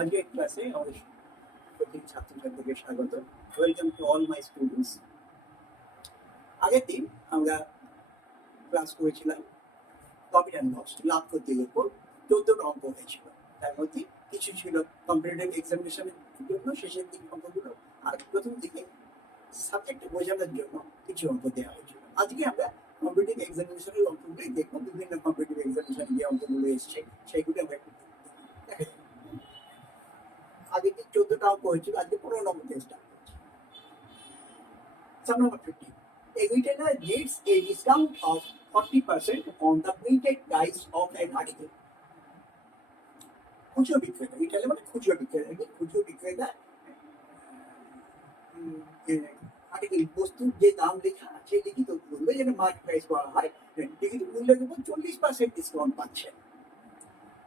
আজকের ক্লাসে আমাদের প্রত্যেক ছাত্রছাত্রীকে স্বাগত। Welcome to all my students. আগের দিন আমরা ক্লাস করেছিলাম প্রফিট অ্যান্ড লস, লাভ ক্ষতির উপর 14টা অঙ্ক হয়েছিল। তার মধ্যে কিছু ছিল কম্পিটিটিভ এক্সামিনেশনের জন্য শেষের দিন অঙ্কগুলো, আর প্রথম দিকে সাবজেক্টে বোঝানোর জন্য কিছু অঙ্ক দেওয়া হয়েছিল। আজকে আমরা কম্পিটিটিভ এক্সামিনেশনের অঙ্কগুলোই দেখবো। বিভিন্ন কম্পিটিটিভ এক্সামিনেশনে যে অঙ্কগুলো এসছে সেইগুলো আমরা একটু দেখা যাবে। আগে 14টা অঙ্ক হয়েছিল, আজকে 15 নম্বর টেস্টটা। Sum number 50. A retailer gives a discount of 40% on the printed price of an article. খুচরো বিক্রেতা, রিটেইলার মানে খুচরো বিক্রেতা, খুচরো বিক্রেতা আর্টিকেল বস্তুর যে দাম লেখা আছে লিখিত মূল্য, যেটা মার্কেট প্রাইস করা হয়, লিখিত মূল্যের উপর 40% ডিসকাউন্ট পাচ্ছেন।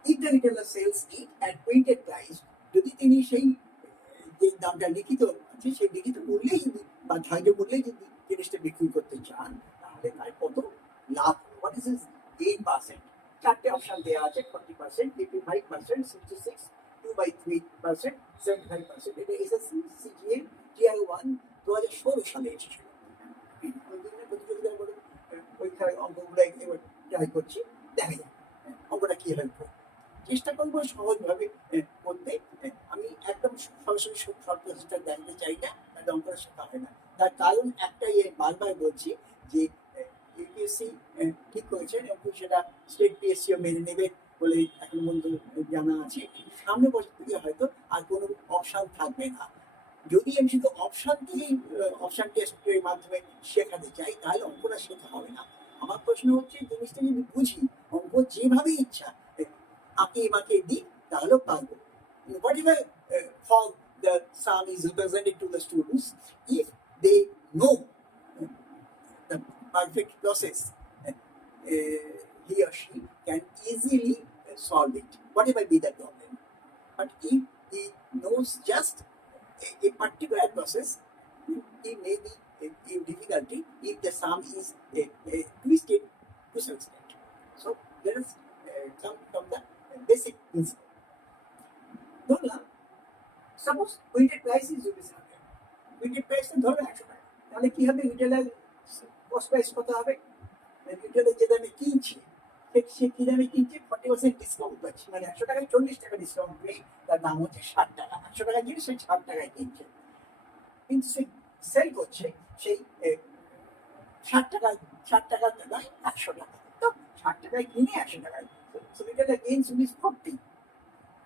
If the retailer sells it at printed price, যদি তিনি সেই যে দামটা লিখিত আছে সেই লিখিত মূল্যেই বা ধার্য মূল্যেই যদি জিনিসটা বিক্রি করতে চান, তাহলে তার কত লাভ? What is gain percent? চারটে অপশন দেওয়া আছে: 40%, 55%, 66, 2/3%, 75%। এটা এসএসসি সিজিএল টিআর 1 2016 সালে এসেছিল। প্রতিযোগিতার পরীক্ষার অঙ্কগুলো এবার ট্রাই করছি, দেখা যাক অঙ্কটা কি হয়। চেষ্টা করবো সহজভাবে করতে। আমি একদম সরাসরি শর্ট প্রসেসটা জানতে চাই না, তাহলে অঙ্কটা শেখা হয় না। তার কারণ একটাই, বারবার বলছি যে ইউপিএসসি ঠিক করেছেন এবং সেটা স্টেট পিএসসিও মেনে নেবে বলে এখন পর্যন্ত জানা আছে। সামনে বছর থেকে হয়তো আর কোনো অপশান থাকবে না। যদি আমি শুধু অপশান টেস্টের মাধ্যমে শেখাতে চাই, তাহলে অঙ্কটা শেখা হবে না। আমার প্রশ্ন হচ্ছে, জিনিসটা যদি বুঝি, অঙ্ক যেভাবে ইচ্ছা আঁকে বাঁকে দিই, তাহলেও পারবো। Whatever how the sum is represented to the students, if they know the perfect process, he or she can easily solve it, whatever be the problem. But if he knows just a particular process, he may be in difficulty if the sum is twisted to some extent. So let us come from the basic principle. ধরলাম সাপোজ উইন্টেড price is ₹100, উইন্টেড প্রাইসটা ধরো 100 টাকা, তাহলে কি হবে? Retailer cost price কত হবে? রিটেলার যে দামে কিনছে সে কি দামে কিনছে, 40% ডিসকাউন্ট পাচ্ছে, মানে 100 টাকায় 40 টাকা ডিসকাউন্ট পেয়ে তার দাম হচ্ছে 60 টাকা। 100 টাকা জিনিস সে 60 টাকায় কিনছে, কিন্তু সে সেল করছে সেই 60 টাকা নয়, 100 টাকা। তো 60 টাকায় কিনে 100 টাকায়, so retailer gains ₹40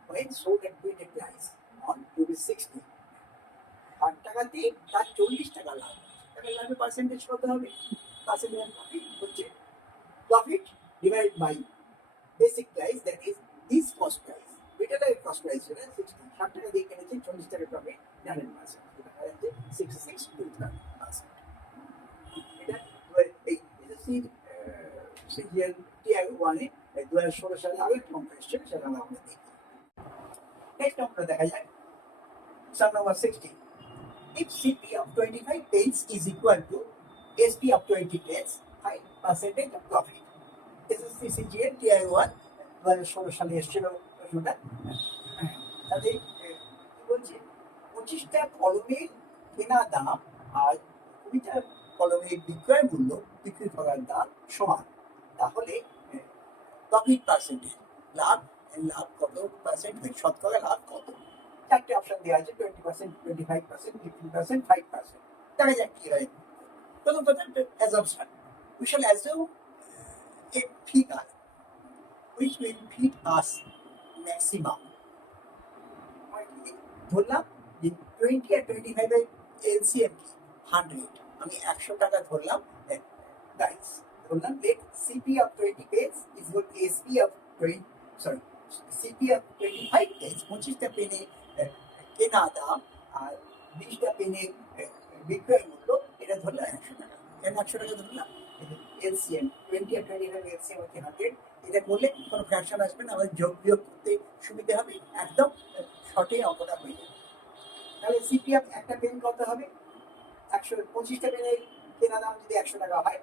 when sold at printed price on ₹60। 60 টাকাতে তার 40 টাকা লাভ। তাহলে লাভের পার্সেন্টেজ কত হবে? পার্সেন্টেজ প্রফিট হচ্ছে profit divide by basic price, that is this cost price. রিটেলারের কস্ট প্রাইস ছিল 60, 60 টাকা দিয়ে কিনেছে, 40 টাকা প্রফিট, 100%, এটা হচ্ছে 66%। এটা এই সিজিএল টিআর 1 এ 2016 সালে আগে অঙ্ক এসেছিল, সেটা আমরা দেখি। নেক্সট অঙ্কটা দেখা যায়, sum number 60. If CP of 25 pence is equal to SP of 20 pence, find percentage of profit. This is CCGL TI 1 2016 সালে এসেছিল প্রশ্নটা। তাহলে কি বলছে, 25টা কলমের কেনা দাম আর 20টা কলমের বিক্রয় মূল্য, বিক্রি করার দাম সমান, তাহলে প্রফিট পার্সেন্টেজ, লাভ কত পার্সেন্ট, শতকরা লাভ কত? চারটে অপশন দেওয়া আছে: 20%, 25%, 15%, 5%। দেখা যাক কি হয়। প্রথম কথা, assumption. We shall assume a figure which will fit us maximum. ধরলাম যে 20 আর 25 এর এলসিএম কি 100, আমি 100 টাকা ধরলাম। গাইস ধরলাম let CP of 20 pence is equal to SP of 20, sorry, CP of 25 pence, 25টা পেনে কেনা দাম আর 20টা পেনের বিক্রয় মূল্য, এটা ধরলাম 100 টাকা। কেন 100 টাকা ধরলাম? এলসিএম 20 আর 25 এলসিএম হচ্ছে 100। এটা করলে কোনো ফ্র্যাকশন আসবে না, আমাদের যোগ বিয়োগ করতে সুবিধা হবে, একদম শর্টে অঙ্কটা হয়ে যাবে। তাহলে সিপি অফ একটা পেন কত হবে? 125টা পেনের কেনা দাম যদি 100 টাকা হয়,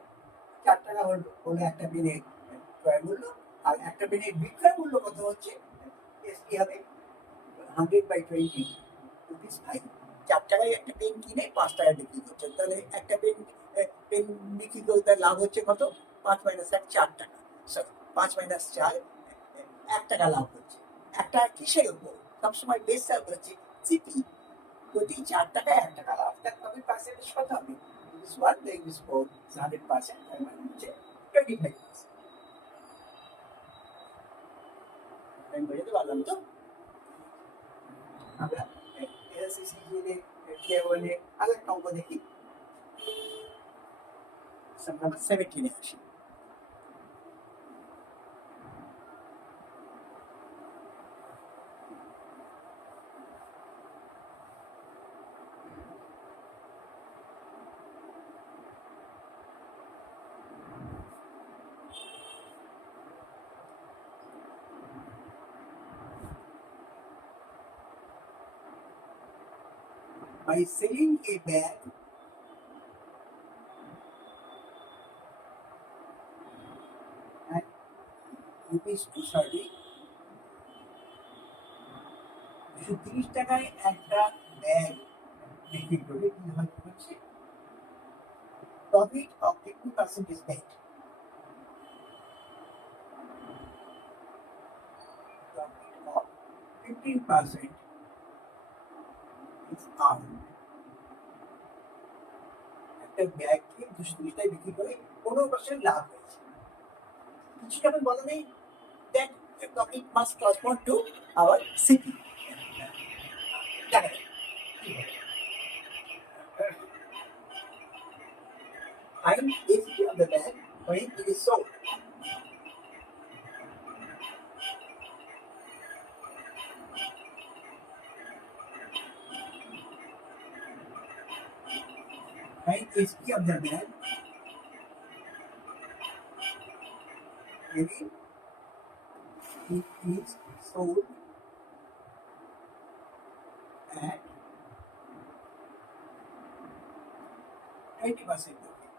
4 টাকা হলো একটা পেনের ক্রয় মূল্য, আর একটা পেনের বিক্রয় মূল্য কত হচ্ছে? এসপি হবে 100/20 রুপিস 5। 4 টাকায় একটা পেন কিনে 5 টাকায় বিক্রি করছেন, তাহলে একটা পেন বিক্রি করে তার লাভ হচ্ছে কত? 5 মাইনাস 1 4 টাকা, সরি 5 মাইনাস 4 1 টাকা লাভ হচ্ছে। একটা কিসের উপর? সবসময় বেস সার্ভ হচ্ছে সিপি, প্রতি 4 টাকায় 1 টাকা লাভ। তার কত পার্সেন্টেজ কত হবে? This one, take this for 100%, তার মানে হচ্ছে 25%। আমি বোঝাতে পারলাম তো? আমরা এলসিসি জেনে টিয়ার আগের অঙ্ক দেখি, নাম্বার 17 আসি। By selling a bag at rupees 230, 230 টাকায় একটা ব্যাগ বিক্রি করে কি হচ্ছে? Profit of 50% is made. Profit of 15% is earned. একটা ব্যাগকে 230 টাকায় বিক্রি করে 15% লাভ হয়েছে। কিছু যখন বলা নেই, that the profit must correspond to our CP. Find ACP of the bag when it is sold. Find ACP of the bag when it is sold at 20% profit.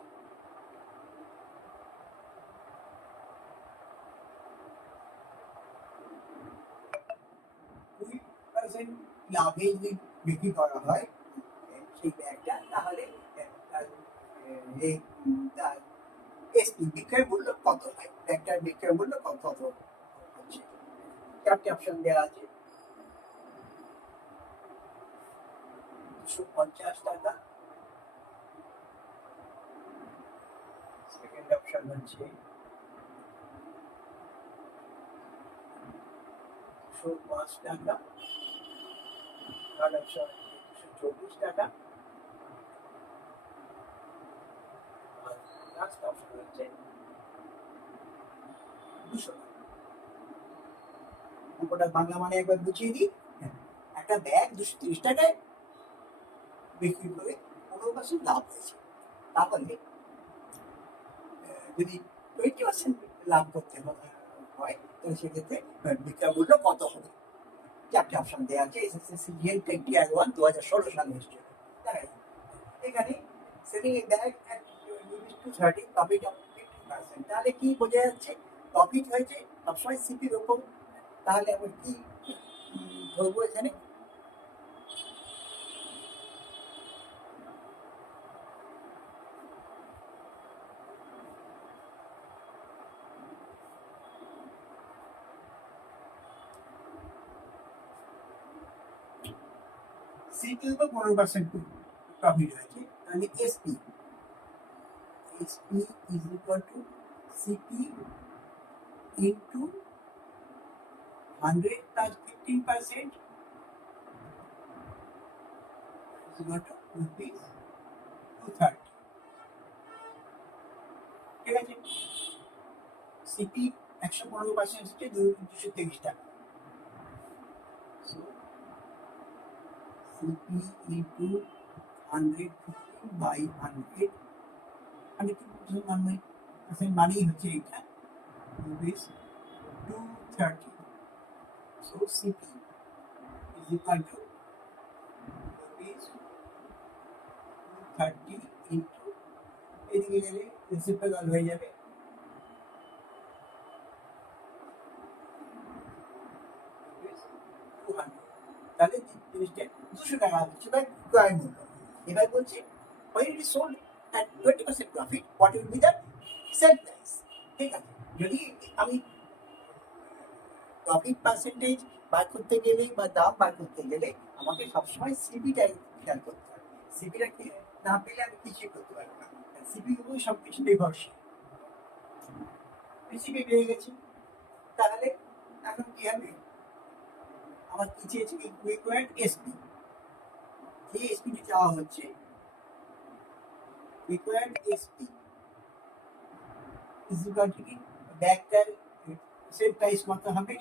লাভে যদি বিক্রি করা হয় সেই ব্যাগটা, তাহলে এসপি বিক্রয় মূল্য কত হয়, ব্যাগটার বিক্রয় মূল্য কত হচ্ছে? 4টে অপশন দেওয়া আছে। 250 টাকা, সেকেন্ড অপশন হচ্ছে 205 টাকা, থার্ড অপশন 224 টাকা, আর লাস্ট অপশন হচ্ছে 200 টাকা। অঙ্কটা বাংলা মানে একবার বুঝিয়ে দিই। একটা ব্যাগ 230 টাকায় বিক্রি করে 15% লাভ হয়েছে, তাহলে যদি 20% লাভ করতে হয়, তাহলে সেক্ষেত্রে বিক্রয় মূল্য কত হবে? 4টে অপশন দেওয়া আছে। এসএসসি জিএল 2021 2016 সালে এসেছে। এখানে সেলিং এ ব্যাগ অ্যাট 230, প্রফিট অফ 50%, তাহলে কি বোঝা যাচ্ছে? প্রফিট হয়েছে সবসময় সিপির ওপর। তাহলে আমরা কি ধরবো এখানে? সিপির উপর 15% প্রফিট হয়েছে, তাহলে SP is equal to CP into 100 plus 15% is equal to rupees 230. ঠিক আছে, সিপি 115% হচ্ছে 223 টাকা। So CP into 115 by 100, 100% মানেই হচ্ছে এটা rupees 230. So CP is equal to rupees 230 into, এদিকে গেলে রেসিপ্রোকাল হয়ে যাবে, rupees 200। তাহলে জিনিসটা 200 টাকা সেটা ক্রয় মূল্য। এবার বলছে when it is sold at 20% profit what will be the sell price। ঠিক আছে, যদি আমি প্রফিট পার্সেন্টেজ বার করতে গেলে বা দাম বার করতে গেলে আমাকে সবসময় সিপিটাই খেয়াল করতে হবে। সিপিটা না পেলে আমি কিছুই করতে পারবো না। সিপির উপর সবকিছু নির্ভরশীল। সিপি পেয়ে গেছি, তাহলে এখন কি হবে, আমার কি চেয়েছে রিকোয়ার্ড এসপি, যে এসপিটি চাওয়া হচ্ছে required SP is equal two কি ব্যাগটার সেল প্রাইস কত হবে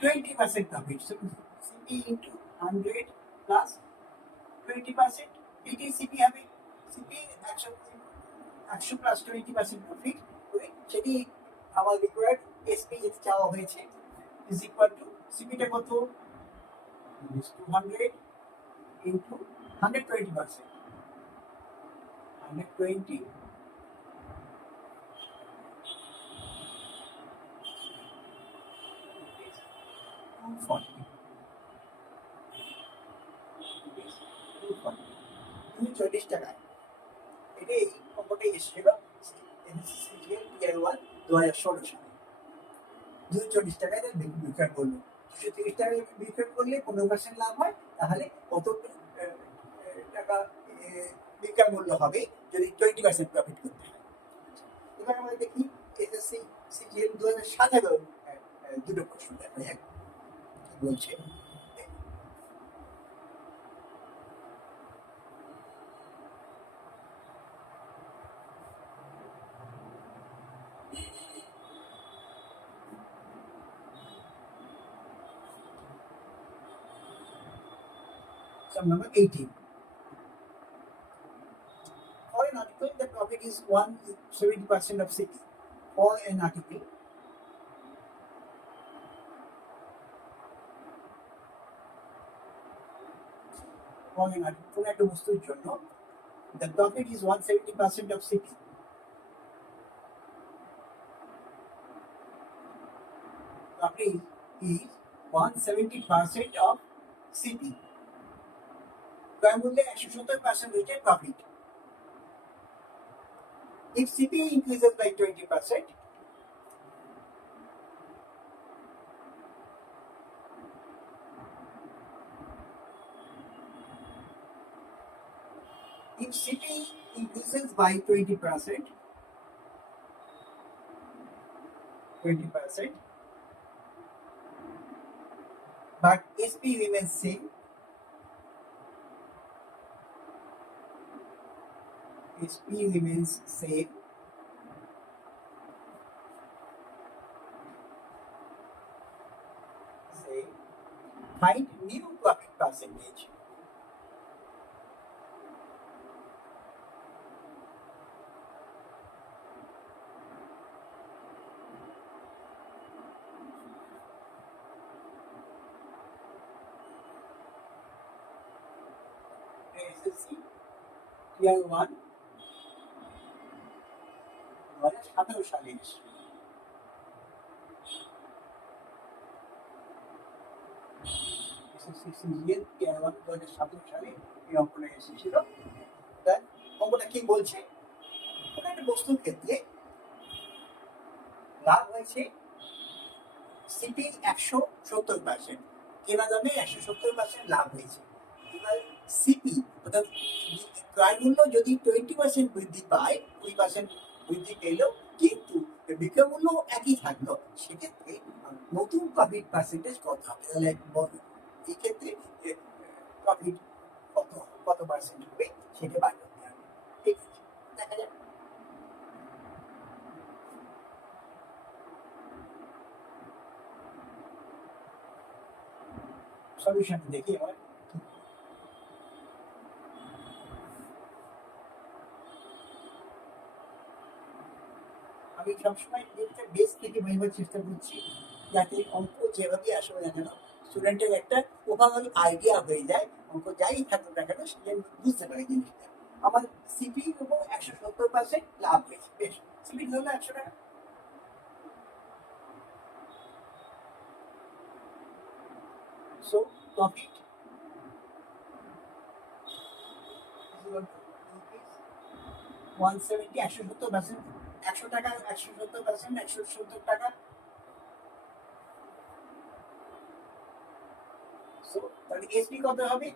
20% প্রফিট। সিপি ইনটু 100 প্লাস 20%, এটি সিপি হবে। সিপি 100 প্লাস 20% প্রফিট, সেটি আমার রিকোয়ার্ড এসপি যেটি চাওয়া হয়েছে ইজ ইকুয়াল টু সিপিটা কত 200 ইনটু 120%, 120 240 টাকায়। এটা এই অঙ্কটাই এসেছিল টিয়ার 1 2016 সালে। 240 টাকায় তার বিক্রয় করলো। 230 টাকায় বিক্রয় করলে 15% লাভ হয়, তাহলে কত টাকা বিক্রয় মূল্য হবে যদি 20% প্রফিট করতে হয়। এবার আমরা দেখি এসএসসি সিজিএল 2017 দুটো প্রশ্ন দেখা যাক কি বলছে। Sum number 18. For an article, the profit is 170% of CP. For an article, কোন একটা বস্তুর জন্য the profit is 170% of CP. Profit is 170% of CP. ক্রয় মূল্যে 170% হচ্ছে profit. If CP increases by 20%, if CP increases by 20%, but SP remains same, SP remains same, find new profit percentage. SSC Tier 1 2017 সালে SSC CGL Tier 1 2017 সালে এই অঙ্কটা এসেছিল। তাই অঙ্কটা কি বলছে, কোনো একটা বস্তুর ক্ষেত্রে লাভ হয়েছে সিপি 170%, কেনা দামে 170% লাভ হয়েছে। এবার সিপি অর্থাৎ ক্রয় মূল্য যদি 20% বৃদ্ধি পায়, 20% বৃদ্ধি পেলেও কিন্তু বিক্রয় মূল্য একই থাকলো, সেক্ষেত্রে নতুন প্রফিট পার্সেন্টেজ কত হবে, তাহলে এই ক্ষেত্রে প্রফিট কত পার্সেন্ট হবে সেটা বার করতে হবে। ঠিক আছে, দেখা যাক। সলিউশন দেখি এবার। আমি সবসময় একটা বেস থেকে বোঝাবার চেষ্টা করছি, যাতে অঙ্ক যেভাবে আসবে না কেন স্টুডেন্টের একটা ওভারঅল আইডিয়া হয়ে যায়, অঙ্ক যাই থাকুক না কেন সে বুঝতে পারে জিনিসটা। আমার সিপি উপর 170% লাভ হয়েছে, বেশ সিপি ধরলো 100 টাকা, So profit is equal to rupees 170 170%, 100 টাকা 170%, 170 টাকা। সো তাহলে এসপি কত হবে?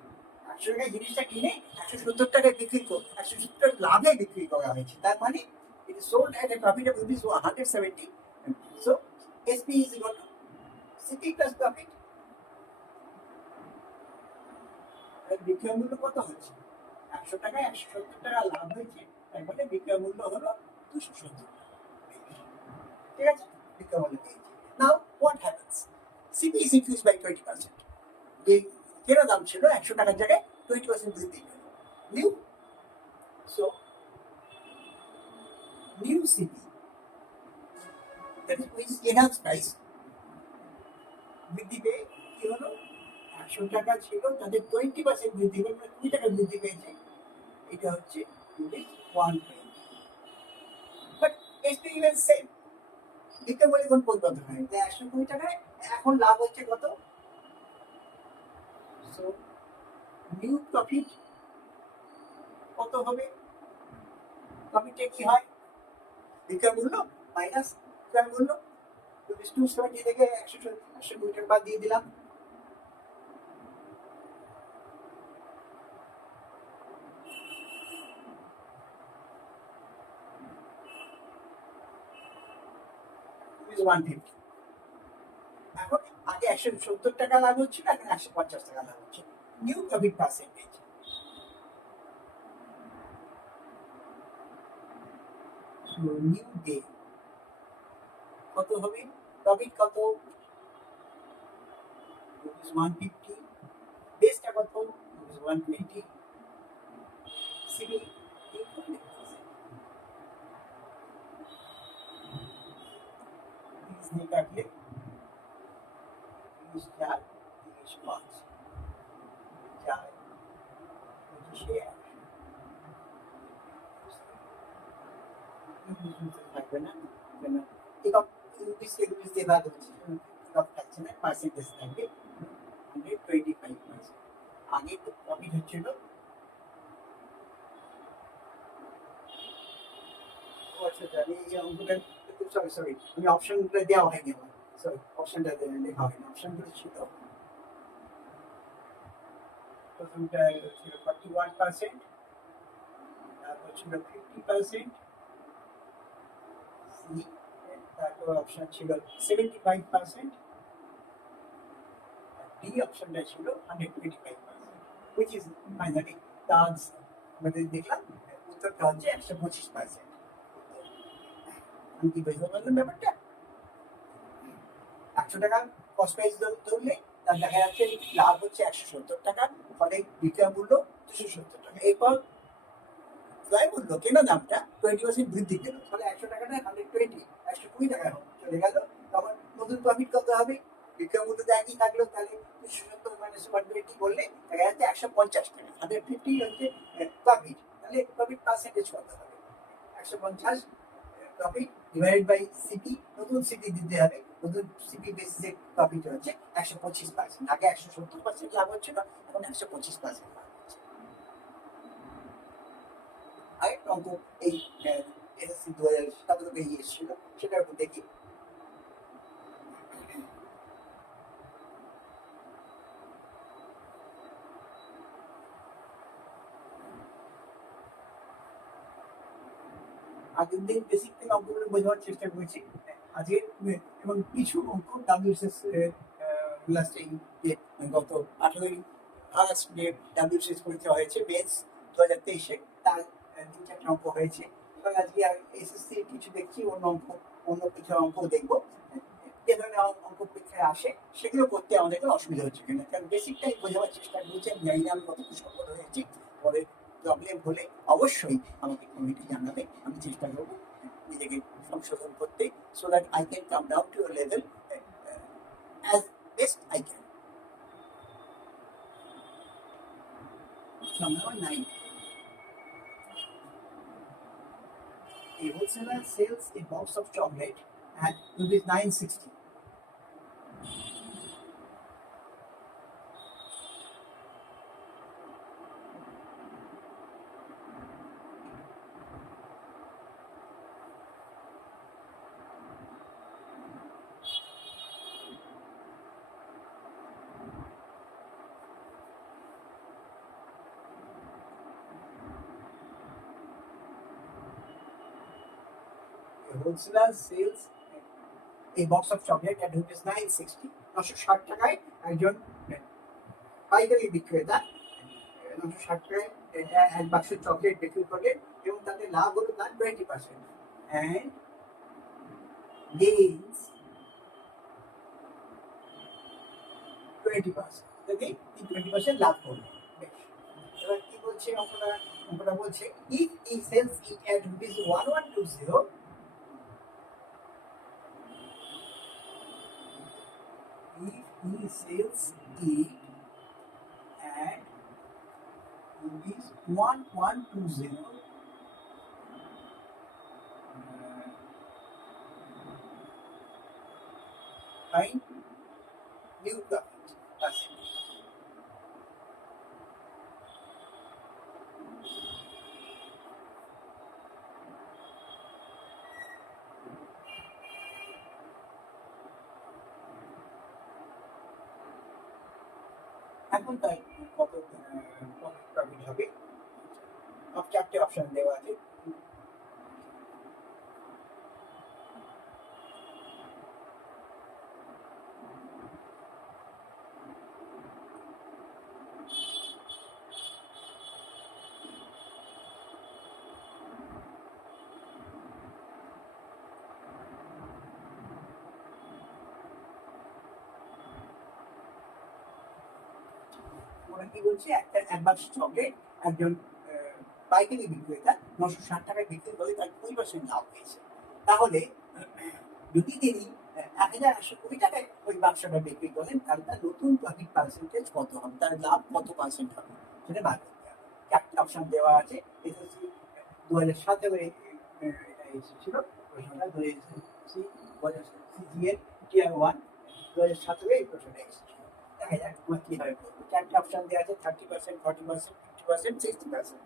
100 টাকায় জিনিসটা কিনে 170 টাকায় বিক্রি করে 170 টাকা লাভে বিক্রি করা হয়েছে, তার মানে it is sold at a profit of rupees 170. So SP is equal to CP plus profit. বিক্রয় মূল্য কত হচ্ছে? 100 টাকায় 170 টাকা লাভ হয়েছে, তার মানে বিক্রয় মূল্য হলো 270 টাকা। ঠিক আছে, বিক্রয় মূল্য পেয়েছি। Now what happens? CP is increased by 20%. যে কেনা দাম ছিল 100 টাকার জায়গায় 20% বৃদ্ধি পেল। New so new CP, that is enhanced price, বৃদ্ধি পেয়ে কি হলো? 100 টাকা ছিল তাদের 20% বৃদ্ধি পেয়ে 20 টাকা বৃদ্ধি পেয়েছে। এটা হচ্ছে 120, বাট এক্সপেরিমেন্ট সেম। বিক্রয় মূল্য কোন পরিবর্তন হয়? 120 টাকায় এখন লাভ হচ্ছে কত? সো নিউ প্রফিট কত হবে? প্রফিটে কি হয়? বিক্রয় মূল্য মাইনাস ক্রয় মূল্য, 270 থেকে 120 টাকা বাদ দিয়ে দিলাম। এখন আগে 170 টাকা লাভ হচ্ছিল, এখন 150 টাকা লাভ হচ্ছে। New profit percentage. New day কত হবে? প্রফিট কত? 150, বেসটা কত? 120, সিবি কাটলে 30, 35, থাকবে না, দিয়ে ভাগ হচ্ছে, থাকছে না, পার্সেন্টেজ থাকবে 125%। আগে প্রফিট হচ্ছিল সরি আমি অপশনটা দেওয়া হয়নি আমার, সরি অপশনটা লেখা হয়নি। অপশনগুলো ছিল প্রথমটা ছিল 41%, তারপর ছিল 50%, তারপর অপশন ছিল 75%, ডি অপশনটা ছিল 125%, which is finally the answer. আমাদের দেখলাম উত্তরটা হচ্ছে 125%। আমি কি বুঝতে পারলাম ব্যাপারটা? 100 টাকা কস্ট প্রাইস ধরলে তার দেখা যাচ্ছে লাভ হচ্ছে 170 টাকা, ফলে বিক্রয় মূল্য 270 টাকা। এরপর ক্রয় মূল্য কেনা দামটা 20% বৃদ্ধি পেল, ফলে 100 টাকাটা 120 120 টাকা চলে গেল। তখন নতুন প্রফিট কত হবে? বিক্রয় মূল্য তো একই থাকলো, তাহলে 270 মাইনাস 120 করলে দেখা যাচ্ছে 150 টাকা। 150 হচ্ছে প্রফিট, তাহলে প্রফিট পার্সেন্টেজ কত হবে? 150 প্রফিট ডিভাইডেড বাই সিপি, নতুন সিপি দিতে হবে। নতুন সিপি বেসিসে প্রফিট হচ্ছে 125%। আগে 170% লাভ হচ্ছিল, এখন 125% লাভ হচ্ছে। আরেকটা অঙ্ক এই এসএসসি 2017 এসেছিল, সেটার উপর দেখি। আগের দিন বেসিক থেকে অঙ্কগুলো বোঝানোর চেষ্টা করেছি। আজকে এবং কিছু অঙ্ক ডাব্লিউএসএস লাস্ট এই গত 18ই আগস্ট যে ডাব্লিউএসএস পরীক্ষা হয়েছে মেন্স 2023-এ, তার 3-4টা অঙ্ক হয়েছে। এবং আজকে আর এসএসসি কিছু দেখছি, অন্য কিছু অঙ্ক দেখবো। যে ধরনের অঙ্ক পরীক্ষায় আসে সেগুলো করতে আমাদের কোনো অসুবিধা হচ্ছে কিনা, কারণ বেসিকটাই বোঝাবার চেষ্টা করছি। আমি জানি না আমি কতটুকু সফল হয়েছি, পরে প্রবলেম হলে অবশ্যই আমাকে কমিটি জানাবে, আমি চেষ্টা করবো নিজেকে সংশোধন করতে, so that I can come down to a level as best I can. Number 9. A wholesaler sells a box of chocolate at rupees 960. Wholesaler sells a box of chocolate at rupees 960, 960 টাকায় একজন পাইকারি বিক্রেতা 960 টাকায় এক বাক্স চকলেট বিক্রি করলেন এবং তাতে লাভ হলো তার 20% and gains 20%, ওকে 20% লাভ করলো। এবার কি বলছে অঙ্কটা বলছে if he sells it at rupees 1120, if he sells it at rupees 1120, find new profit percentage. এখন তাই কত প্রফিট হবে, চারটে অপশন দেওয়া আছে। ওরা কি বলছে এক বাক্স চকলেট একজন পাইকারি বিক্রেতা 960 টাকায় বিক্রি করে তার 20% লাভ হয়েছে। তাহলে যদি তিনি 1120 টাকায় ওই বাক্সটা বিক্রি করেন তাহলে তার নতুন প্রফিট পার্সেন্টেজ কত হবে, তার লাভ কত পার্সেন্ট হবে সেটা বার করতে হবে। চারটে অপশন দেওয়া আছে। এসএসসি 2007 এটা এসেছিল প্রশ্নটা, সিজিএল টিয়ার 1 2007 এই প্রশ্নটা এসেছিল। দেখা যাক তোমার কি হয়। চারটে অপশন দেওয়া আছে 30%, 40%, 50%, 60%।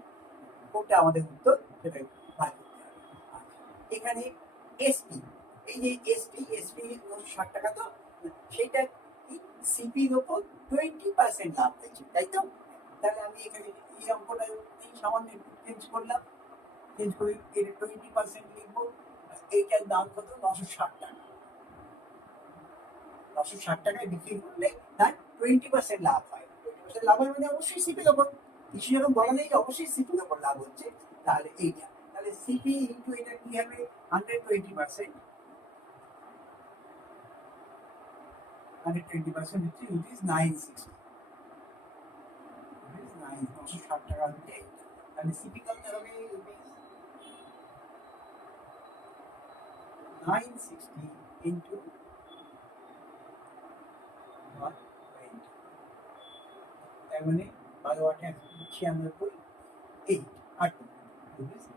কোনটা আমাদের উত্তর সেটা বার করতে হবে। এখানে এসপি, এই যে এসপি 960 টাকা, তো সেটা সিপির ওপর 20% লাভ হয়েছে, তাই তো? তাহলে আমি এখানে এই অঙ্কটা এই সামান্য চেঞ্জ করলাম, চেঞ্জ করে এর 20% লিখবো। এইটার দাম কত? 960 টাকা। 960 টাকায় বিক্রি করলে তার 20% লাভ হয়। 20% লাভ হয় মানে অবশ্যই সিপির ওপর, কিছু যখন বলা নেই যে অবশ্যই সিপির ওপর লাভ হচ্ছে, তাহলে এইটা, তাহলে সিপি ইন্টু এটা কি হবে 120%, 120% হচ্ছে রুপিস 960, 960 টাকা হচ্ছে। তাহলে সিপি কত হবে? রুপিস 960 ইন্টু 120, তার মানে 12×96,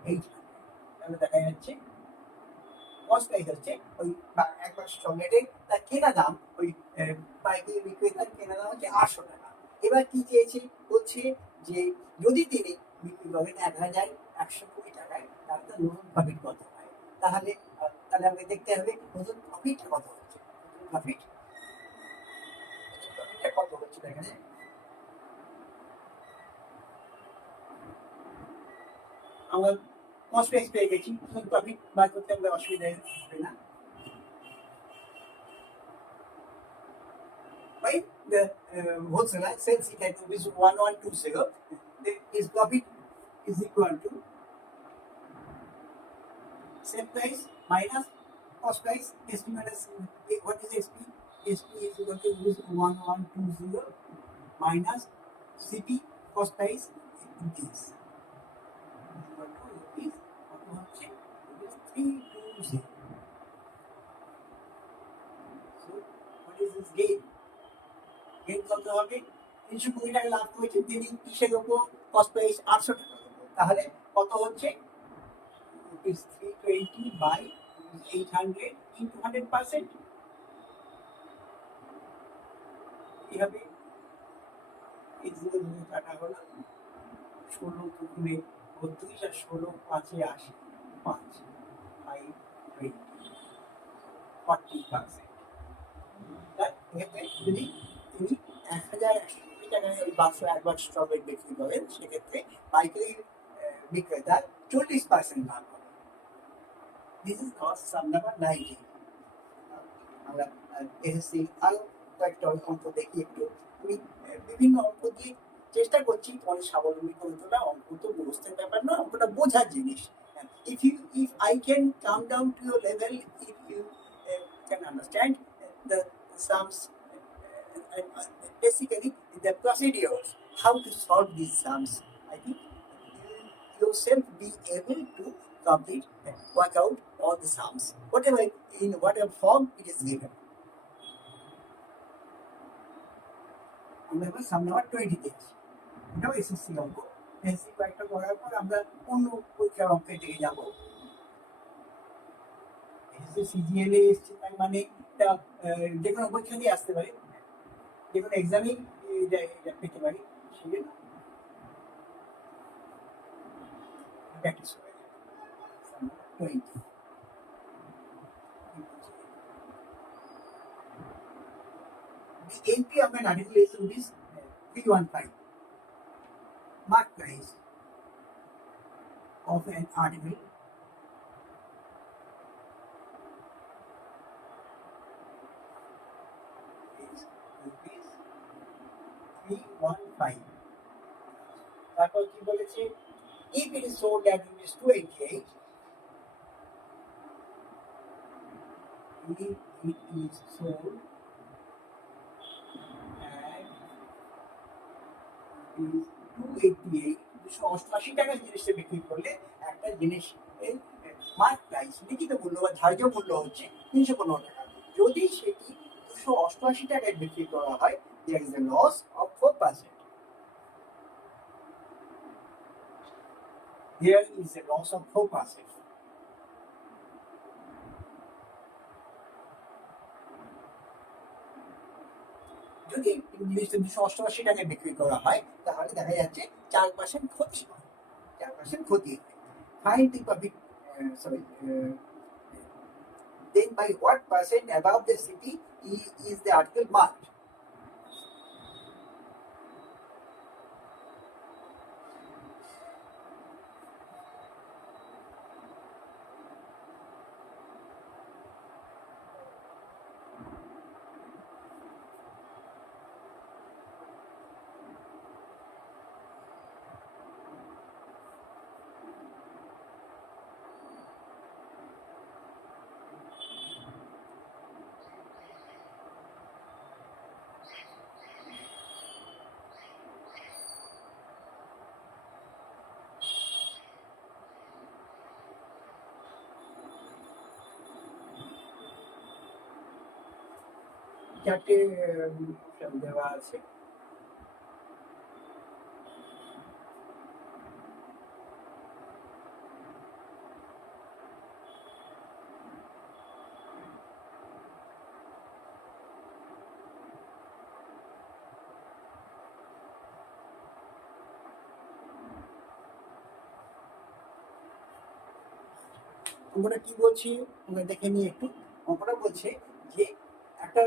800, তাহলে দেখা যাচ্ছে কস্ট প্রাইস হচ্ছে ওই এক বাক্স চকলেটের তার কেনা দাম, ওই পাইকারি বিক্রেতার কেনা দাম হচ্ছে 800 টাকা। এবার কি চেয়েছে? বলছে যে যদি তিনি বিক্রি করেন 1120 টাকায় তাহলে তার নতুন প্রফিট কত হয়। তাহলে আমাকে দেখতে হবে নতুন প্রফিট কত হচ্ছে। প্রফিটটা কত হচ্ছে এখানে? আমরা কস্ট প্রাইস পেয়ে গেছি, প্রফিট বার করতে আমাদের অসুবিধা হবে না। Right? The wholesaler sells it at rupees 1120, his profit is equal to sale price minus cost price. SP minus what is SP? SP is equal to rupees 1120 minus CP, cost price is equal to rupees 320. So what is this gain? Gain কত হবে? 320 টাকা লাভ করেছেন তিনি, কিসের উপর? Cost price 800 টাকার উপর। তাহলে কত হচ্ছে? rupees 320 by 800 into 100%। কি হবে? এই 0 কাটা হলো 16 দুগুণে 32 আর 16 5 এ 80, 5 by 20, 40%। যদি তিনি 1120 টাকায় ওই বাক্স এক বাক্স চকলেট বিক্রি করেন, সেক্ষেত্রে পাইকারি বিক্রেতার 40% লাভ হবে। This is called sum number 19. আমরা এসএসসি আরো কয়েকটা অঙ্ক দেখি একটু। আমি বিভিন্ন অঙ্ক দিয়ে চেষ্টা করছি পরে স্বাবলম্বী করে তোলা। অঙ্ক তো বুঝতে ব্যাপার না, অঙ্কটা বোঝার জিনিস। If I can come down to your level, if you can understand the sums, basically the procedures, how to solve these sums, I think you yourself be able to complete, work out all the sums, whatever in whatever form it is given. আমরা এবার সাম নাম্বার 20 তে আছি। এটাও এসএসসি অঙ্ক। এসএসসি কয়েকটা করার পর আমরা অন্য পরীক্ষার অঙ্কের দিকে যাবো। এসএসসি সিজিএল এ এসছে, তার মানে এটা যে কোনো পরীক্ষা দিয়ে আসতে পারে, যে কোনো এক্সামই এটা পেতে পারি, সেই জন্য প্র্যাকটিস করে সাম নাম্বার 20। The entry of an article is rupees 315. Mark price of an article is rupees 315. তারপর কি বলেছে, if it is sold at rupees 288, if it is sold at 288, 288 টাকার জিনিসটা বিক্রি করলে একটা জিনিস মার্ক প্রাইস লিখিত মূল্য বা ধার্য মূল্য হচ্ছে 315 টাকা। যদি সেটি 288 টাকায় বিক্রি করা হয়, there is a loss of 4%. There is a loss of 4%. যদি জিনিসটা 288 টাকায় বিক্রি করা হয়, তাহলে দেখা যাচ্ছে 4% ক্ষতি হয়, 4% ক্ষতি হয়। Find the profit, then by what percent above the city is the article marked? চারটে অপশন দেওয়া আছে। অঙ্কটা কি বলছি আমরা দেখে নিয়ে একটু। অঙ্কটা বলছে যে একটা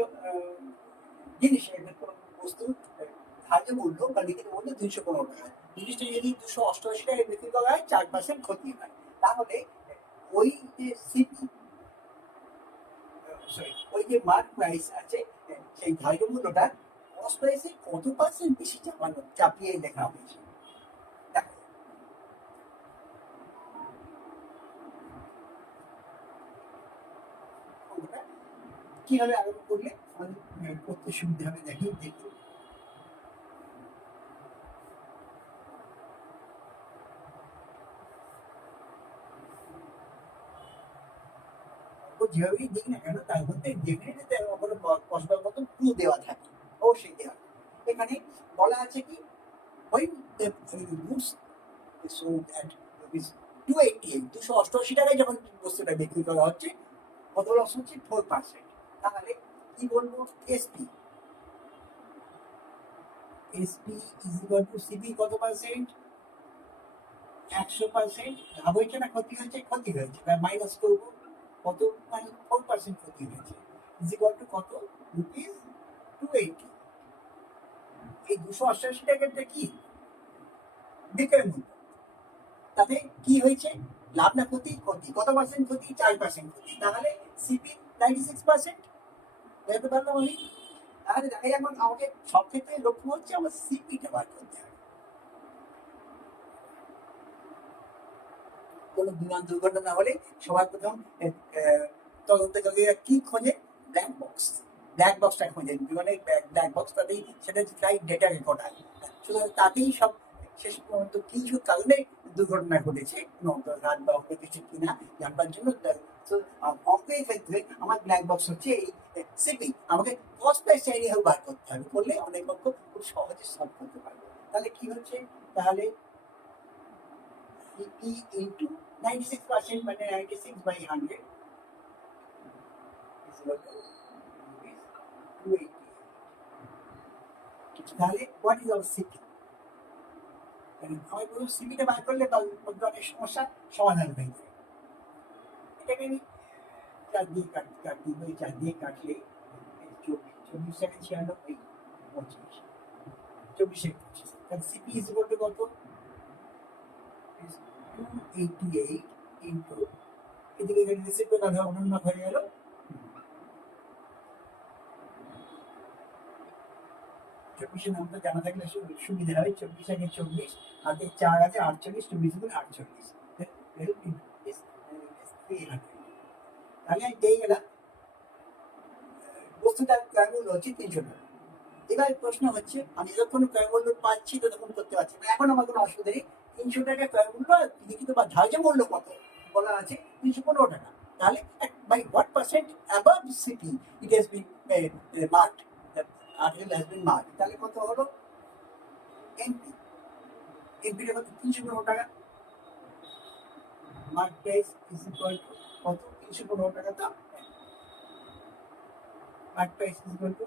জিনিস, কোনো বস্তু ধার্য মূল্য বা লিখিত মূল্য 215 টাকা, জিনিসটা যদি 288 টাকায় বিক্রি করা হয় 4% ক্ষতি হয়, তাহলে ওই যে সিপি ওই যে মার্ক প্রাইস আছে, সেই ধার্য মূল্যটা কস্ট প্রাইসে কত পার্সেন্ট বেশি চাপিয়ে লেখা হয়েছে। কিভাবে আরম্ভ করলে করতে সুবিধা হবে দেখুন। যেভাবেই দিক না কেন, তার মধ্যে ডেফিনেটলি কষ্টর মতো ক্লু দেওয়া থাকে, অবশ্যই দেওয়া। এখানে বলা আছে কি, when the goods is sold at rupees 288, 288 টাকায় যখন বস্তুটা বিক্রি করা হচ্ছে, কত লস হচ্ছে? 4%। তাহলে কি বলবো? SP is equal two CP কত পার্সেন্ট? 100%। লাভ হয়েছে না ক্ষতি হয়েছে? ক্ষতি হয়েছে, তার মাইনাস করবো কত? 4% ক্ষতি হয়েছে, ইজ ইকুয়াল টু কত? রুপিস 280। এই 288 টাকাটা কি বিক্রয় মূল্য, তাতে কি হয়েছে? লাভ না ক্ষতি, ক্ষতি কত পার্সেন্ট ক্ষতি? 4% ক্ষতি। তাহলে সিপি 96% বুঝতে পারলাম আমি। তাহলে দেখা যাক আমাকে সব ক্ষেত্রে লক্ষ্য হচ্ছে আমার সিপিটা বার করতে হবে। কোনো বিমান দুর্ঘটনা হলে সবার প্রথম তদন্তকারীরা কি খোঁজে? Black box. ব্ল্যাক বক্সটা খোঁজে, বিমানের ব্ল্যাক বক্স, তাতেই সেটা ফ্লাইট ডেটা রেকর্ড হয়। সুতরাং তাতেই সব শেষ পর্যন্ত কিছু কারণে দুর্ঘটনা ঘটেছে, রাত বা অন্য কিছু কিনা জানবার জন্য। অঙ্কের ক্ষেত্রে আমার ব্ল্যাক বক্স হচ্ছে এই সিপি। আমাকে কস্ট প্রাইস চাইলে হোক বার করতে হবে, করলে অনেক অঙ্ক খুব সহজে সলভ করতে পারবো। তাহলে কি হচ্ছে? তাহলে সিপি ইন্টু 96% মানে 96/100 is equal to rupees 288. তাহলে হোয়াট ইজ আওয়ার সিপি? সিপিটা বার করলে অনেক সমস্যা সমাধান হয়ে যায়। এটাকে আমি 4 দিয়ে কাটি, 4 দিয়ে কাটলে 24 সেকেন্ড 96 25 24 25। তাহলে সিপি ইজ ইকুয়াল টু কত? 288 ইন্টু, এদিকে রিসিপ্ট অনন্য হয়ে গেল 24 নামটা জানা থাকলে সুবিধা হয়। 24 আগে 24, হাতে 4 আছে 48, 24 গুণ 48, তাহলে আমি পেয়ে গেলাম বস্তুটার ক্রয় মূল্য হচ্ছে 300 টাকা। এবার প্রশ্ন হচ্ছে আমি যখন ক্রয় মূল্য পাচ্ছি তখন করতে পারছি না, এখন আমার কোনো অসুবিধা নেই। 300 টাকা ক্রয় মূল্য, লিখিত বা ধার্য মূল্য কত বলা আছে? 315 টাকা। তাহলে by what percent above CP it has been marked, article has been marked. তাহলে কত হলো? এমপি, এমপিটা কত? 315 টাকা। Mark price is equal to কত? 315 টাকা। তো mark price is equal to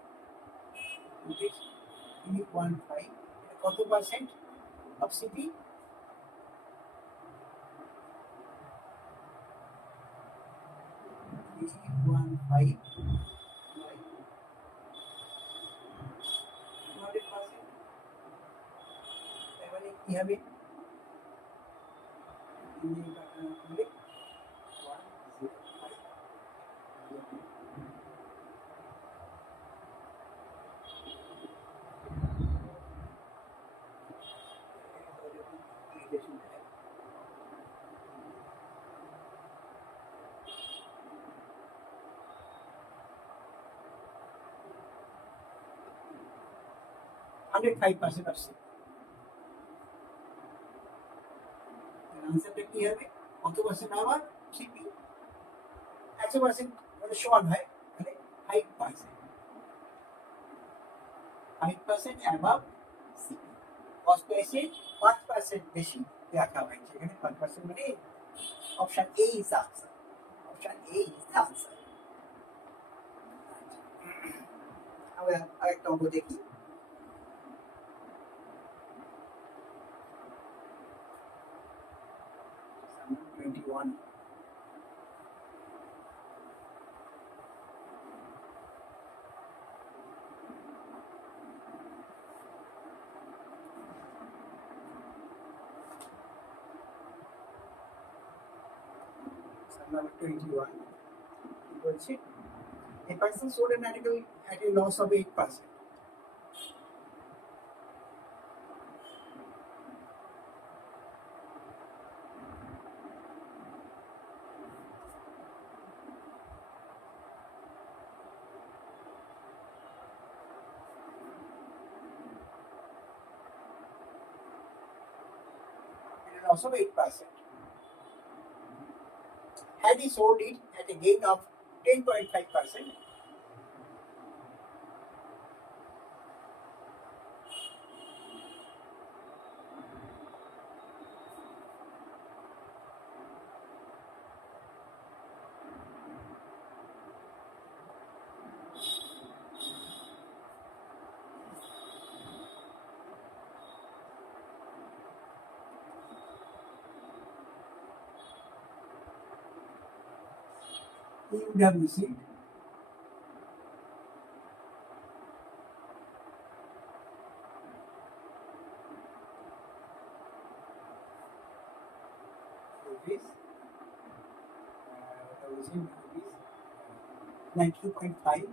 315, কত পার্সেন্ট অফ সিপি? 315 200%। তার মানে কি হবে? 105% of সিপি। আনসারটা কি হবে? কত পার্সেন্ট আবার সিপি? 100% মানে সমান হয়, মানে 5%। 5% অ্যাবাভ সিপি। কস্ট প্রাইসে 5% বেশি রাখা হয়েছে। এখানে 5% মানে option A is the answer. Option A is the answer. আমরা আরেকটা অঙ্ক দেখি। Number 21. Number 21. বলছি, a person sold an article at a loss of 8%. Loss of 8%. Had he sold it at a gain of 10.5%, he would have received rupees 92.5.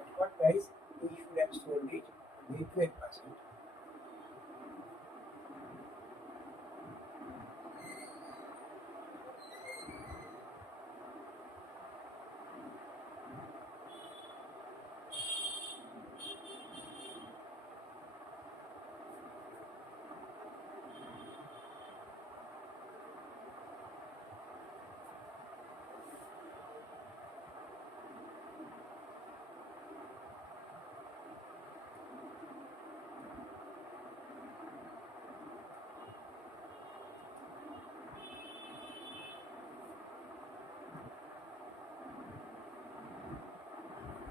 At what price we should have sold it? 8%.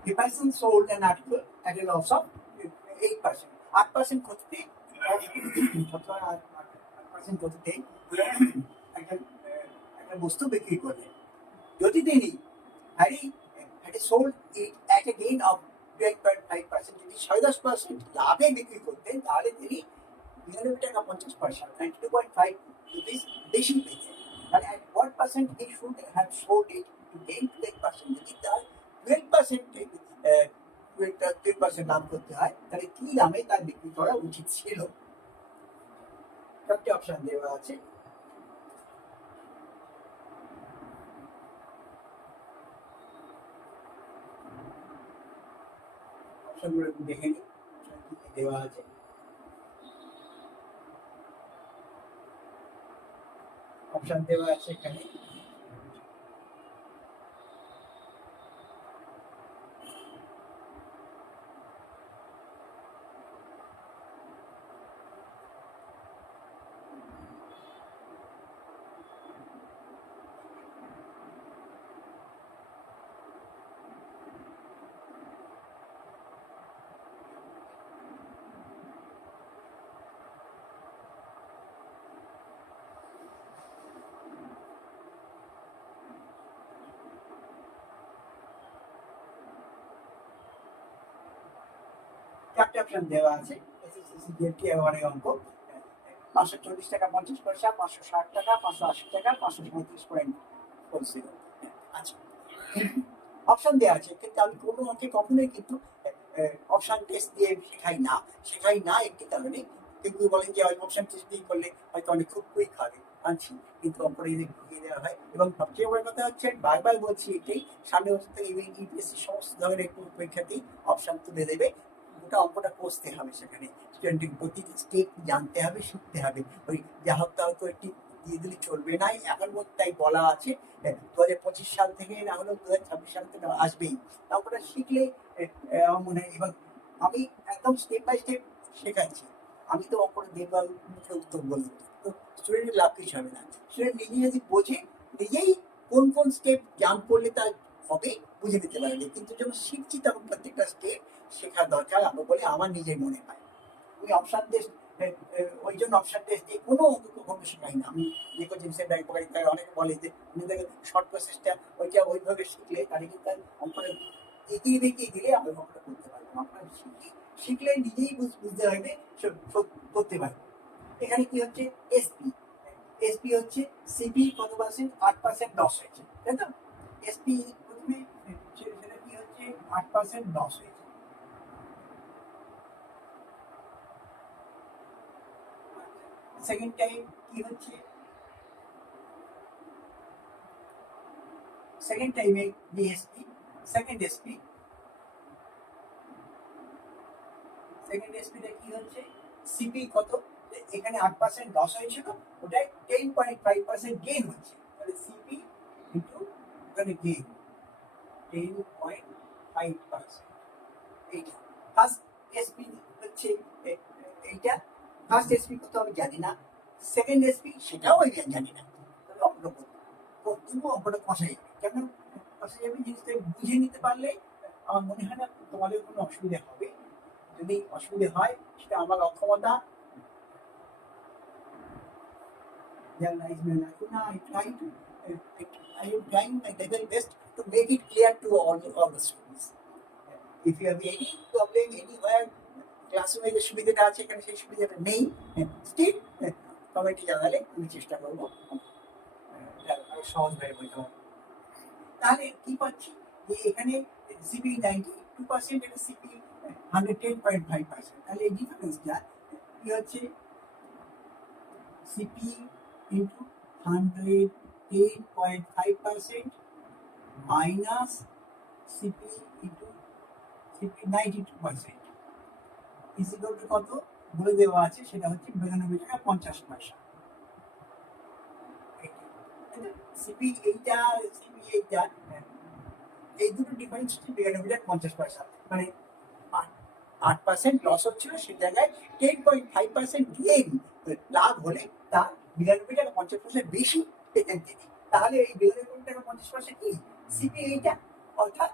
The person sold an article at a loss of 8%. 8% ক্ষতিতে 8% ক্ষতিতে একটা বস্তু বিক্রি করলেন। যদি তিনি had sold it at a gain of 12.5%, যদি 10% লাভে বিক্রি করতেন তাহলে তিনি 99.50 টাকা 92.5 rupees বেশি পেতেন। তাহলে at what percent he should have sold it to gain 12%? যদি তার 12% লাভ করতে হয় তাহলে কি দামে তার বিক্রি করা উচিত ছিল? চারটি অপশন দেওয়া আছে। অপশনগুলো দেখে নিই দেওয়া আছে। অপশন দেওয়া আছে এখানে। চারটে অপশন দেওয়া আছে। এসএসসি জিএলটি অনেক অঙ্ক 540 টাকা 50 পয়সা, 560 টাকা, 580 টাকা, 537.40। আচ্ছা, অপশন দেওয়া আছে কিন্তু আমি কোনো অঙ্কে কখনোই কিন্তু অপশন টেস্ট দিয়ে শেখাই না একটি কারণে। কিন্তু বলেন যে অপশন টেস্ট দিয়ে করলে হয়তো অনেক খুব কুইক হবে আনছি, কিন্তু অঙ্কটা যদি ঢুকিয়ে দেওয়া হয়। এবং সবচেয়ে বড় কথা হচ্ছে বারবার বলছি এটাই, সামনে বছর থেকে ইউপিএসসি সমস্ত ধরনের পরীক্ষাতেই অপশন তুলে দেবে। গোটা অঙ্কটা কষতে হবে, সেখানে স্টুডেন্টের প্রতিটি স্টেপ জানতে হবে, শিখতে হবে। ওই যা হত্যা হতো একটি দিয়ে দিলে চলবে না। এখন তাই বলা আছে 2025 সাল থেকে না হলেও 2026 সাল থেকে আসবেই। অঙ্কটা শিখলে মনে হয়। এবং আমি একদম স্টেপ বাই স্টেপ শেখাচ্ছি। আমি তো অঙ্কটা দেখভাল মুখে উত্তর বলি, তো স্টুডেন্টের লাভ কিছু হবে না। স্টুডেন্ট নিজে যদি বোঝে, নিজেই কোন স্টেপ জাম্প করলে তার হবে বুঝে নিতে পারবে। কিন্তু যখন শিখছি তখন প্রত্যেকটা স্টেপ শেখার দরকার বলে আমার নিজের মনে হয়। আমি অপশন টেস্ট ওই জন্য অপশন টেস্ট দিয়ে কোনো অঙ্ক কখনো শেখাই না। আমি যে কোচিং সেন্টার উপকারী তারা অনেকে বলে যে শর্ট প্রসেসটা ওইভাবে শিখলে তাহলে কিন্তু অঙ্কটা দেখিয়ে দিলে আমি অঙ্কটা করতে পারবো। অঙ্কটা শিখলে নিজেই বুঝতে পারবে, করতে পারবে। এখানে কি হচ্ছে এসপি হচ্ছে সিপি কত পার্সেন্ট? 8% লস হয়েছে, তাই তো? এসপি প্রথমে সেটা কি হচ্ছে 8% লস হয়েছে। সেকেন্ড টাইম কি হচ্ছে? সেকেন্ড টাইমে ডিএসপি সেকেন্ড এসপিটা কি হচ্ছে? সিপি কত? এখানে 8% লস হয়েছিল, ওটাই 10.5% গেইন হচ্ছে। তাহলে সিপি ইন্টু ওখানে গেইন 10.5%। এইটা ফার্স্ট এসপি হচ্ছে এইটা। ফার্স্ট এসপি কত আমি জানি না, সেকেন্ড এসপি সেটাও আমি জানি না। তবে অঙ্কটা কষা যাবে। কেন কষা যাবে? জিনিসটা বুঝে নিতে পারলে আমার মনে হয় না তোমাদের কোনো অসুবিধা হবে। যদি অসুবিধা হয় সেটা আমার অক্ষমতা। I am trying my level best to make it clear to all the students. If you have any problem anywhere, ক্লাসরুমে যে সুবিধাটা আছে এখানে সেই সুবিধাটা নেই। স্টিল কমেন্টে জানালে আমি চেষ্টা করবো আরো সহজভাবে বোঝা। তাহলে কি পাচ্ছি যে এখানে সিপি 92%, এটা সিপি 110.5%। তাহলে এই ডিফারেন্সটা কি হচ্ছে, CP into 110.5% minus CP into CP 92% is equal to কত বলে দেওয়া আছে, সেটা হচ্ছে 92 টাকা 50 পয়সা। সিপি এইটা সিপি এইটা এই দুটো ডিফারেন্স হচ্ছে 92 টাকা 50 পয়সা, মানে 8% লস হচ্ছিল সেই জায়গায় 10.5% গেইন লাভ হলে তা 92 টাকা 50 পয়সা বেশি পেতেন তিনি। তাহলে এই 92 টাকা 50 পয়সা কি সিপি এইটা, অর্থাৎ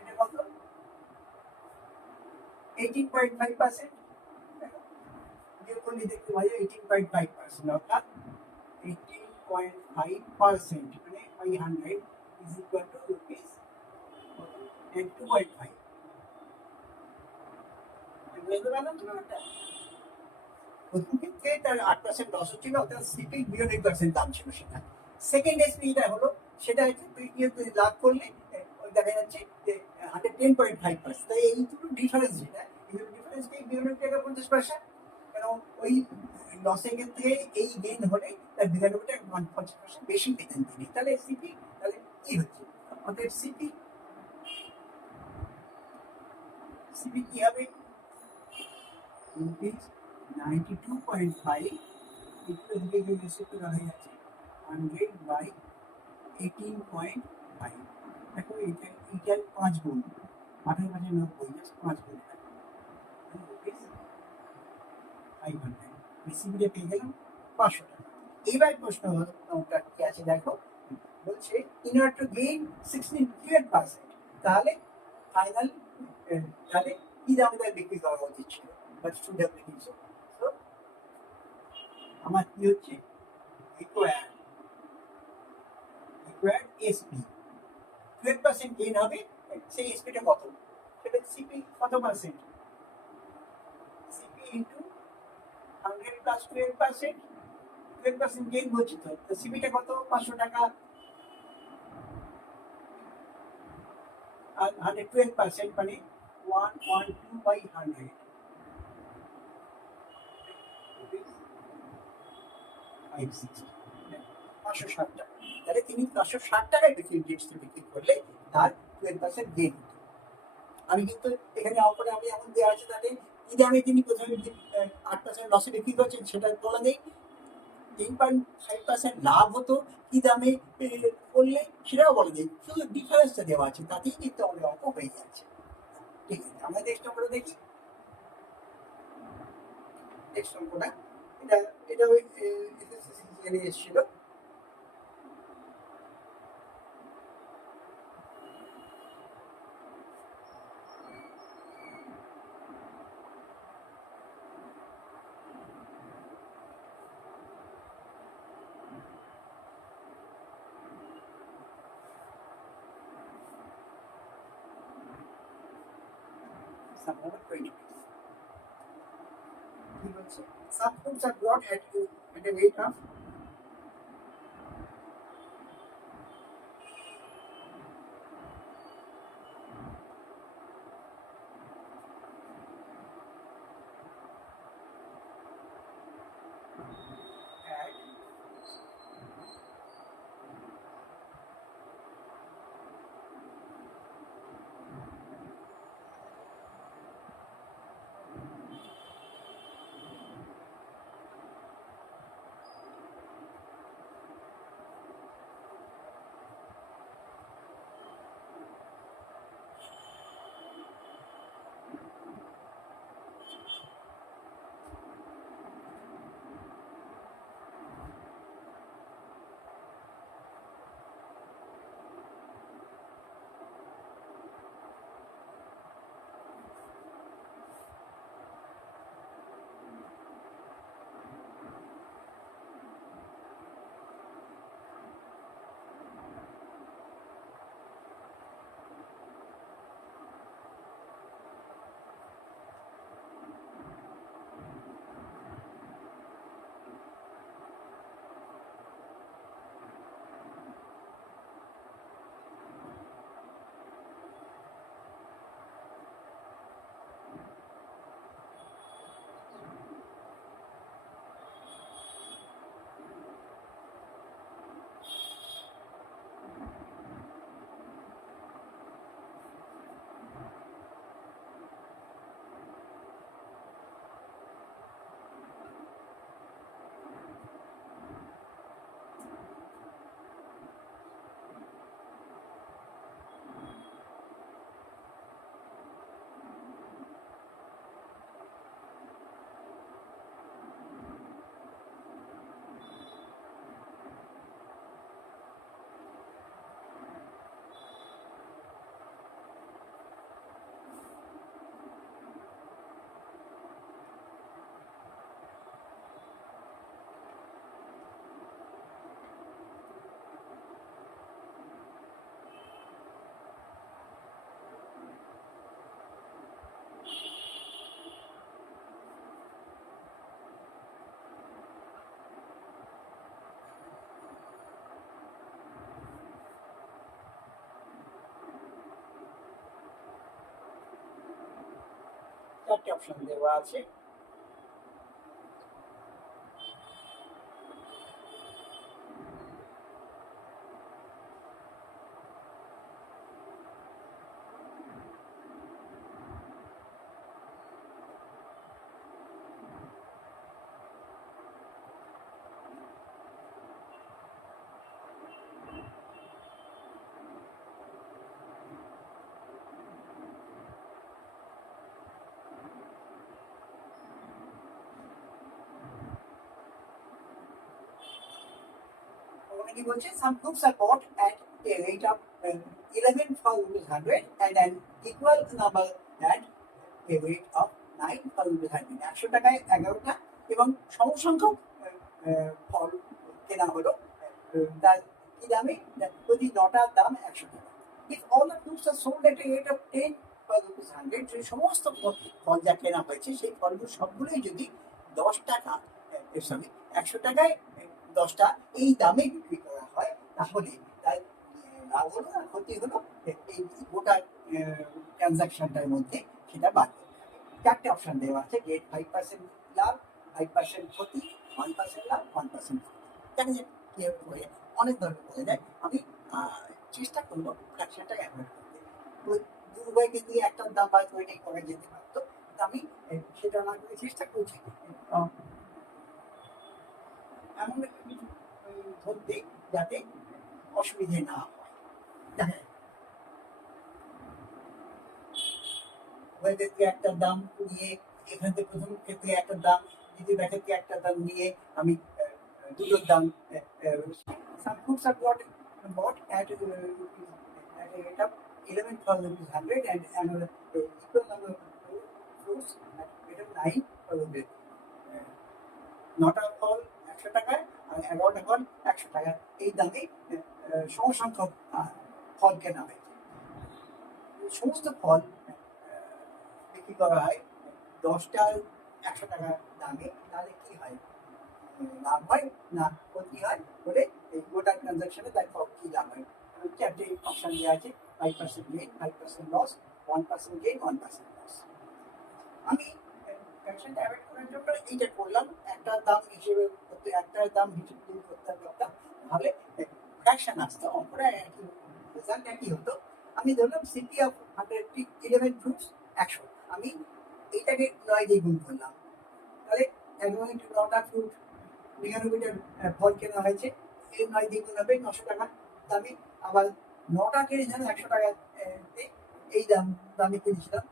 এটা কত 18.5%, বিয়োগ করলে দেখতে পাই 18.5%, অর্থাৎ 18.5% মানে by 100 is equal to rupees 2.5। বুঝতে পারলাম তো ব্যাপারটা? প্রথম ক্ষেত্রে তার 8% লস হচ্ছিল, অর্থাৎ সিপি 92% দাম ছিল সেটা। সেকেন্ড এসপি যেটা হলো সেটা হচ্ছে লাভ করলে দেখা যাচ্ছে যে 110.5%। তাই এই দুটো ডিফারেন্স যেটা, এই দুটো ডিফারেন্সকে 92 টাকা 50 পয়সা, কারণ ওই লসের ক্ষেত্রে এই গেইন হলে তার 92 টাকা 50 পয়সা বেশি পেতেন তিনি। তাহলে সিপি তাহলে কি হচ্ছে, আমাদের সিপি সিপি কি হবে, রুপিস 92.5 হয়ে যাচ্ছে 100/18.5। দেখো এইটার 5 গুণ, 18×90 জাস্ট 5 গুণ, রুপিস 500। রেসিপিটা পেয়ে গেলাম 500 টাকা। এবার প্রশ্নটা কি আছে দেখো, বলছে ইন অর্ডার টু গেইন 16%, তাহলে ফাইনাল তাহলে কি দামে তার বিক্রি করা উচিত ছিল, but should have been so. তো আমার কি হচ্ছে রিকোয়ার্ড এসপি 12% গেইন হবে, সেই এসপিটা কত, সেটা সিপি কত পার্সেন্ট, সিপি ইন্টু 100 প্লাস 12%, 12% গেইন বলছি তো সিপিটা কত 500 টাকা, আর 112% মানে 112/100, 560 টাকা। তাহলে তিনি 560 টাকায় বিক্রি করলে তার 12% গেইন হতো। আমি কিন্তু এখানে অপরে আমি এমন দেওয়া আছে তাতে কি দামে তিনি প্রথমে 8% লসে বিক্রি করছেন সেটা বলা নেই, 10.5% লাভ হতো কি দামে করলে সেটাও বলা নেই, শুধু ডিফারেন্সটা দেওয়া আছে, তাতেই কিন্তু আমাদের অঙ্ক হয়ে যাচ্ছে। ঠিক আছে, আমরা নেক্সট অঙ্কটা দেখি। নেক্সট অঙ্কটা এটা ওই এসেছিল, number 20. Some foods are brought at a rate of চারটে অপশন দেওয়া আছে। He বলছে some groups are bought at a rate of 11 for rupees 100 and an equal number at a rate of 9 for rupees 100. 100 টাকায় 11টা এবং সমসংখ্যক ফল কেনা হলো তার কি দামে, প্রতি 9টার দাম 100 টাকা। If all the fruits are sold at a rate of 10 for rupees 100, যে সমস্ত ফল যা কেনা হয়েছে সেই ফলগুলো সবগুলোই যদি 10 টাকা সরি 100 টাকায় 10টা এই দামে বিক্রি করা হয়, তাহলে তার লাভ হলো না ক্ষতি হলো, এই গোটা ট্রানজাকশনটার মধ্যে সেটা বাদ করতে হবে। চারটে অপশন দেওয়া আছে, গেট 5% লাভ, 5% ক্ষতি, 1% লাভ, 1% ক্ষতি। দেখা যায় কেউ করে অনেক ধরনের করে দেয়। আমি চেষ্টা করবো ফ্র্যাকশনটা অ্যাভয়েড করতে। ওই দু উভয়কে দিয়ে একটার দাম বার করে নিয়ে করা যেতে পারতো, আমি সেটা না করে চেষ্টা করছি এমন একটা কিছু ধরতে যাতে অসুবিধে না হয়। উভয়কে একটা দাম নিয়ে এখান থেকে প্রথম ক্ষেত্রে একটা দাম, দ্বিতীয় ক্ষেত্রে একটা দাম নিয়ে আমি দুটোর দাম some fruits are bought at a rate of 11 for rupees 100 and another equal number of fruits at rate of 9 for rupees 9টা ফল 100 টাকায় আর 11টা ফল 100 টাকা, এই দামে সমসংখ্যক ফল কেনা হয়েছে। সমস্ত ফল বিক্রি করা হয় 10টার 100 টাকা দামে, তাহলে কি হয়, লাভ হয় না ক্ষতি হয়, বলে এই গোটা ট্রানজাকশনে তার কি লাভ হয়। চারটে অপশন দেওয়া আছে, 5% গেইন, 5% লস, 1% গেইন, 1% লস। আমি ফ্র্যাকশনটা অ্যাভয়েড করার জন্য এইটা করলাম, একটা দাম হিসেবে করতে, একটা দাম হিসেবে করতে পারতাম, তাহলে ফ্র্যাকশন আসতো, অঙ্কটা একই রেজাল্ট একই হতো। আমি ধরলাম সিটি অফ 11 ফ্রুটস 100, আমি এইটাকে 9 দিয়ে গুণ করলাম, তাহলে 9টা ফ্রুট 99টা ফল কেনা হয়েছে, এই 9 দিয়ে গুণ হবে 900 টাকা দামে। আবার 9টা কিনে যেন 100 টাকা এই দামে কিনেছিলাম,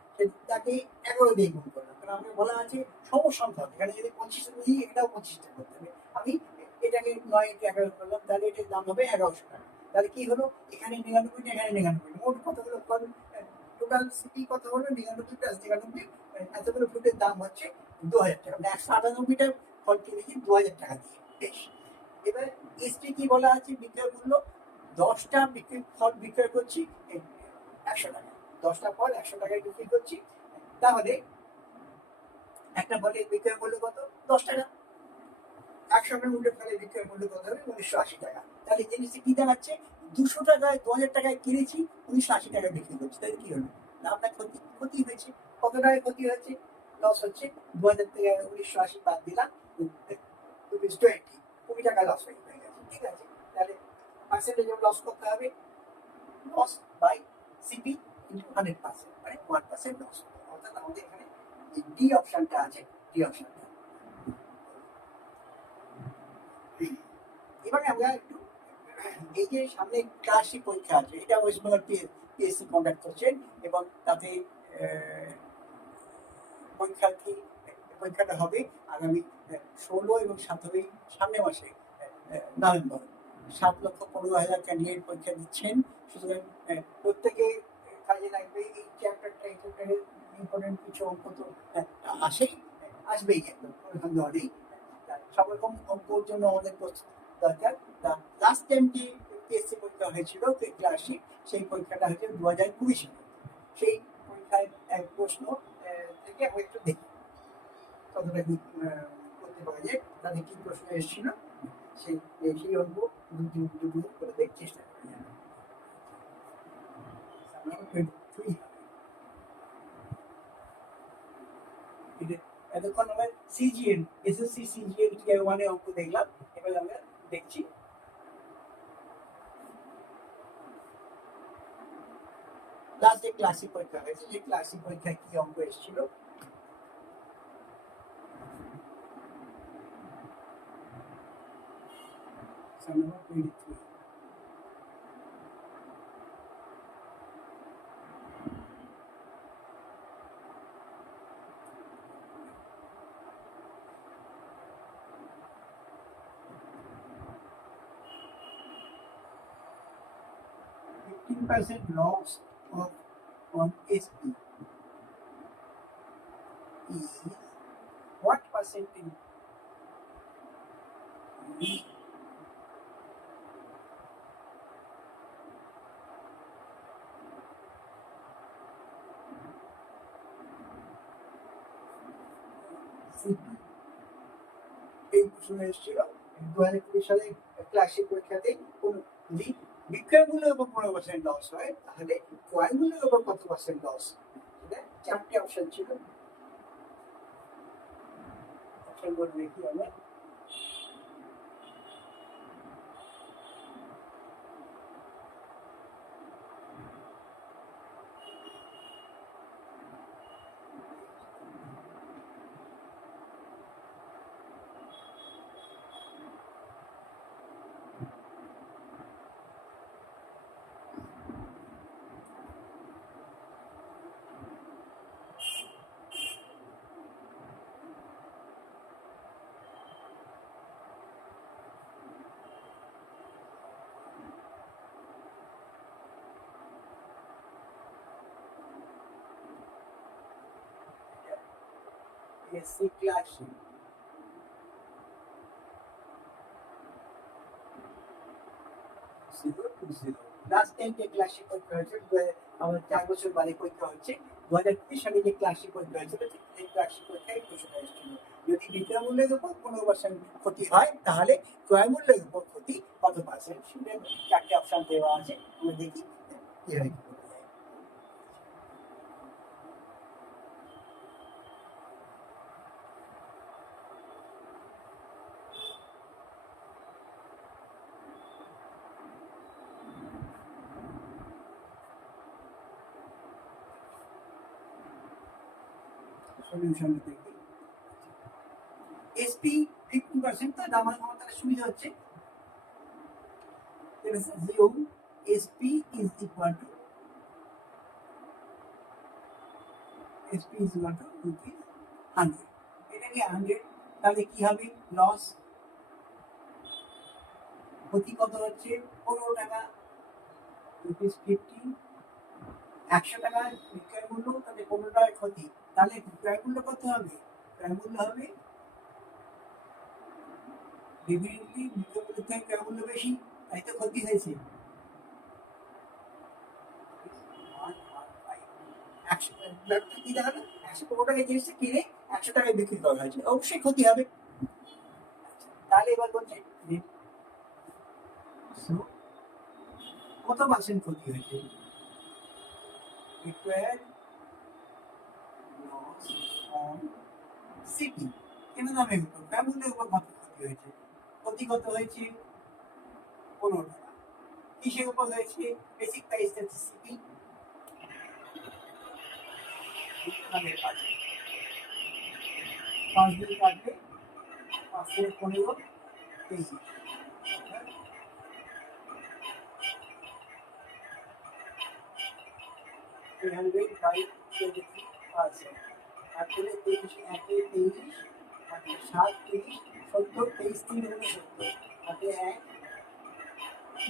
তাকে 11 দিয়ে গুণ করলাম, কারণ আমাকে বলা আছে সমসংখ্যক, এখানে যদি 25 নিই এটাও 25টা করতে হবে, আমি এটাকে 9 কে 11 করলাম, তাহলে এটার দাম হবে 1100 টাকা। তাহলে কি হলো, এখানে 99টা, এখানে 99, মোট কত হলো ফল, টোটাল সিটি কত হলো 99 প্লাস 99, এতগুলো ফ্রুটের দাম হচ্ছে 2000 টাকা, মানে 198টা ফল কিনেছি 2000 টাকা দিয়ে। বেশ, এবার এসটি কি বলা আছে, বিক্রয় মূল্য 10টা ফল বিক্রয় করছি 100 টাকা, 10টা ফল 100 টাকায় বিক্রি করছি, তাহলে একটা ফলের বিক্রয় মূল্য কত, 10 টাকা, 100 গ্রাম ফলের বিক্রয় মূল্য কত হবে, 1980 টাকা। তাহলে জিনিসটা কি দাঁড়াচ্ছে, 200 টাকায় 2000 টাকায় কিনেছি, 1980 টাকায় বিক্রি করছি, তাহলে কি হলো, লাভ না ক্ষতি, ক্ষতি হয়েছে। কত টাকায় ক্ষতি হচ্ছে, লস হচ্ছে, 2000 থেকে 1980 বাদ দিলাম, ₹20, 20 টাকা লস হয়ে গেছে, ঠিক আছে। তাহলে পার্সেন্টেজ অফ লস করতে হবে, লস বাই সিপি ইন্টু 100%, মানে 1% লস। অর্থাৎ আমাদের এখানে যে ডি অপশনটা আছে, ডি অপশনটা। এবারে আমরা একটু এই যে সামনে ক্লাসিক পরীক্ষা আছে, এটা ওয়েস্ট বেঙ্গল পিএসসি কন্ডাক্ট করছেন, এবং তাতে পরীক্ষাটা হবে আগামী 16 এবং 17 সামনের মাসে নভেম্বর। 7,15,000 ক্যান্ডিডেট পরীক্ষা দিচ্ছেন, সুতরাং প্রত্যেকে কাজে লাগবে। এই চ্যাপ্টারটা, এই চ্যাপ্টারের ইম্পর্টেন্ট কিছু অঙ্ক তো আসবেই, একদম কোনো সন্দেহ নেই। সব রকম অঙ্কর জন্য আমাদের প্রস্তুত দরকার। লাস্ট টাইম যে পিএসসি পরীক্ষা হয়েছিল ক্লাসিক, সেই পরীক্ষাটা হয়েছে 2020 সালে। সেই পরীক্ষার প্রশ্ন থেকে আমরা একটু দেখি কতটা কি করতে পারা যায়, তাদের কি প্রশ্ন এসেছিল, সেই অঙ্ক দুটো করে দেখতে চেষ্টা করা যাবে। এতক্ষণ আমরা সিজিএল এসএসসি সিজিএল টিআর 1 এর অঙ্ক দেখলাম, এবার আমরা দেখছি লাস্ট যে ক্লাসিক পরীক্ষা হয়েছে, যে ক্লাসিক পরীক্ষায় কি অঙ্ক এসেছিল। Number 23. % loss of on SP is what percentage? এই প্রশ্ন এসেছিল 2020 সালে ক্লাসিক পরীক্ষাতে কোন বিক্রয় মূল্যের উপর 15% লস হয়, তাহলে ক্রয় মূল্যের উপর কত পার্সেন্ট লস? এটা চারটি অপশন ছিল। অপশনগুলো দেখি আমরা। এসসি ক্লাসিক লাস্ট টাইম যে ক্লাসিক পরীক্ষা হয়েছে, আমার 4 বছর বাদে পরীক্ষা হচ্ছে, 2020 সালে যে ক্লাসিক পরীক্ষা হয়েছিল, এই ক্লাসিক পরীক্ষায় প্রশ্নটা এসেছিল যদি বিক্রয় মূল্যের উপর 15% ক্ষতি হয়, তাহলে ক্রয় মূল্যের উপর ক্ষতি কত পার্সেন্ট? সেটা 4টে অপশন দেওয়া আছে, আমরা দেখি কি হয়। সলিউশনটা দেখি। এসপি 50% তো দাম আমাদের সুবিধা হচ্ছে, assume SP is equal to rupees 100। এটাকে 100, তাহলে কি হবে? লস ক্ষতি কত হচ্ছে? 15 টাকা, রুপিস 50। 100 টাকা বিক্রয় মূল্য, তাহলে 15 টাকা ক্ষতি, তাহলে ক্রয় মূল্য কত হবে? ক্রয় মূল্য হবে ডেফিনেটলি বিক্রয় মূল্য থেকে ক্রয় মূল্য বেশি, তাই তো ক্ষতি হয়েছে। 100 কি দাঁড়ালো? 115 টাকায় জিনিসটা কিনে 100 টাকায় বিক্রি করা হয়েছে, অবশ্যই ক্ষতি হবে। তাহলে এবার বলছে কত পার্সেন্ট ক্ষতি হয়েছে? required loss on CP কেন নামে হতো, ক্রয় উপর কত ক্ষতি হয়েছে? ক্ষতি কত হয়েছে? 15 টাকা। কিসের উপর হয়েছে? বেসিক প্রাইস হচ্ছে সিপি, 5 দিন কাটবে, 5 থেকে 15 23। আর তাহলে 23 একে 23, 7 30 70, 23 3 হলো 70, হাতে 1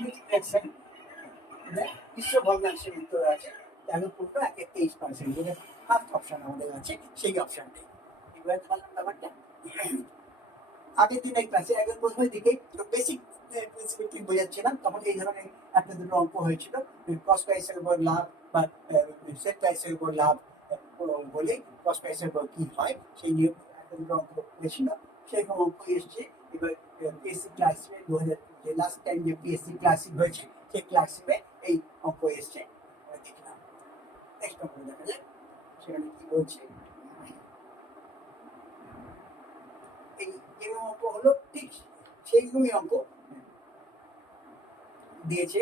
মিক্স ফ্র্যাকশন, মিশ্র ভগ্নাংশের উত্তর আছে, দেখো পুরো 1 এর 23%, যেটা ফার্স্ট অপশন আমাদের আছে, সেই অপশনটাই। এবার তাহলে ব্যাপারটা আগের দিনের ক্লাসে একবার প্রথমের দিকে বেসিক প্রিন্সিপাল বোঝাচ্ছিলাম, তখন এই ধরনের একটা দুটো অঙ্ক হয়েছিল, কস্ট প্রাইসের উপর লাভ বা সেট প্রাইসের উপর লাভ বলে কস্ট প্রাইসের উপর কি হয় সেই নিয়ে একটা দুটো অঙ্ক হয়েছিল, সেরকম অঙ্ক এসছে। এবার পিএসসি ক্লাসিপে 2000 যে লাস্ট টাইম যে পিএসসি ক্লাসিক হয়েছে, সেই ক্লাসিপে এই অঙ্ক এসছে, দেখলাম। নেক্সট অঙ্ক দেখা যায় সেখানে কি বলছে। হলো ঠিক সেইরকমই অঙ্ক দিয়েছে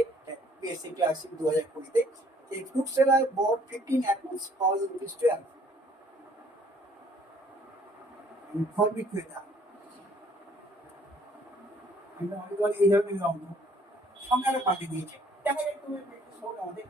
পিএসসি ক্লাসিক 2020-তে। A fruit seller bought 15 apples for ₹12 for বিক্রেতা। অনেকবার এই ধরনের অঙ্ক সংখ্যাটা পাল্টে দিয়েছে। দেখা যায় তুমি শোন আমাদের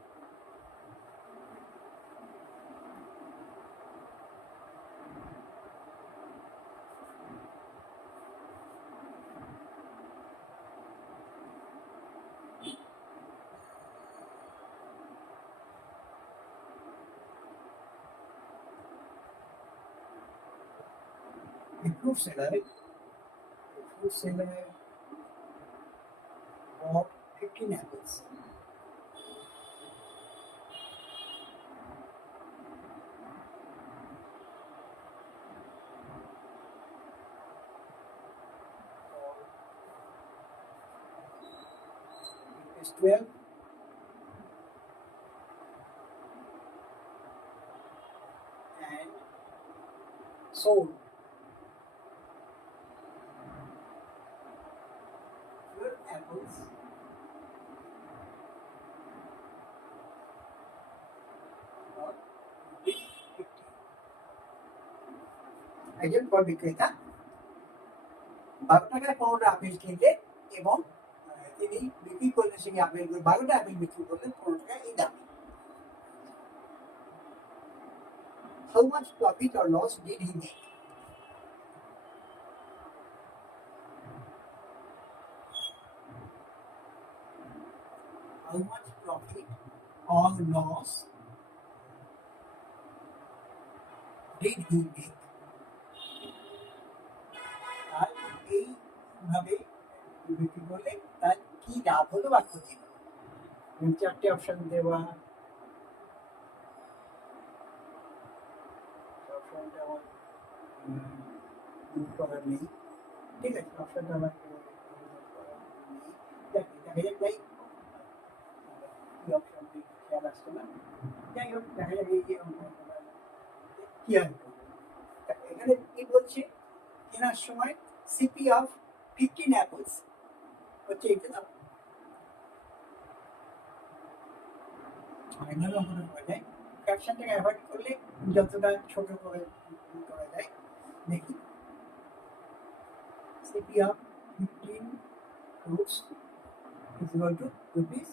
fruit seller bought 15 apples for ₹12 and sold 12 apples for ₹50 একজন ফল বিক্রেতা 12 টাকায় 15টা আপেল কিনলে এবং তিনি বিক্রি করলেন সেই আপেলগুলো 12টা আপেল বিক্রি করলেন 15 টাকায় এই দামে। How much profit or loss did he make? How much profit or loss did he make? আর এইভাবে বিক্রি করলে তার কি লাভ হলো বা ক্ষতি হলো। 4টে অপশন দেওয়া, অপশনটা আমার করার নেই, ঠিক আছে, অপশনটা আমার দেখা যাক ভাই কি অপশনটি খেয়াল আসছে না। যাই হোক দেখা যাবে এই যে কি হবে। এখানে কি বলছে কেনার সময় সিপি অফ 15 অ্যাপলস হচ্ছে এটা না, অনেকভাবে অঙ্কটা করা যায়। ক্যাপশনটাকে অ্যাভয়েড করলে যতটা ছোট করে করা যায়। দেখি CP of 15 fruits is equal to ₹12।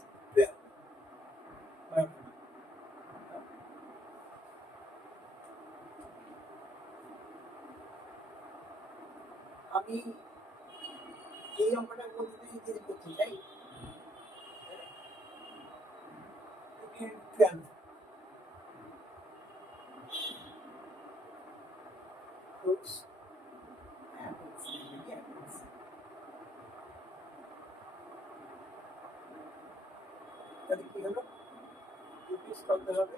আমি এই অঙ্কটার মধ্যে যদি করতে চাই 12 fruits apples তাহলে কি হলো রুপিস কত হবে,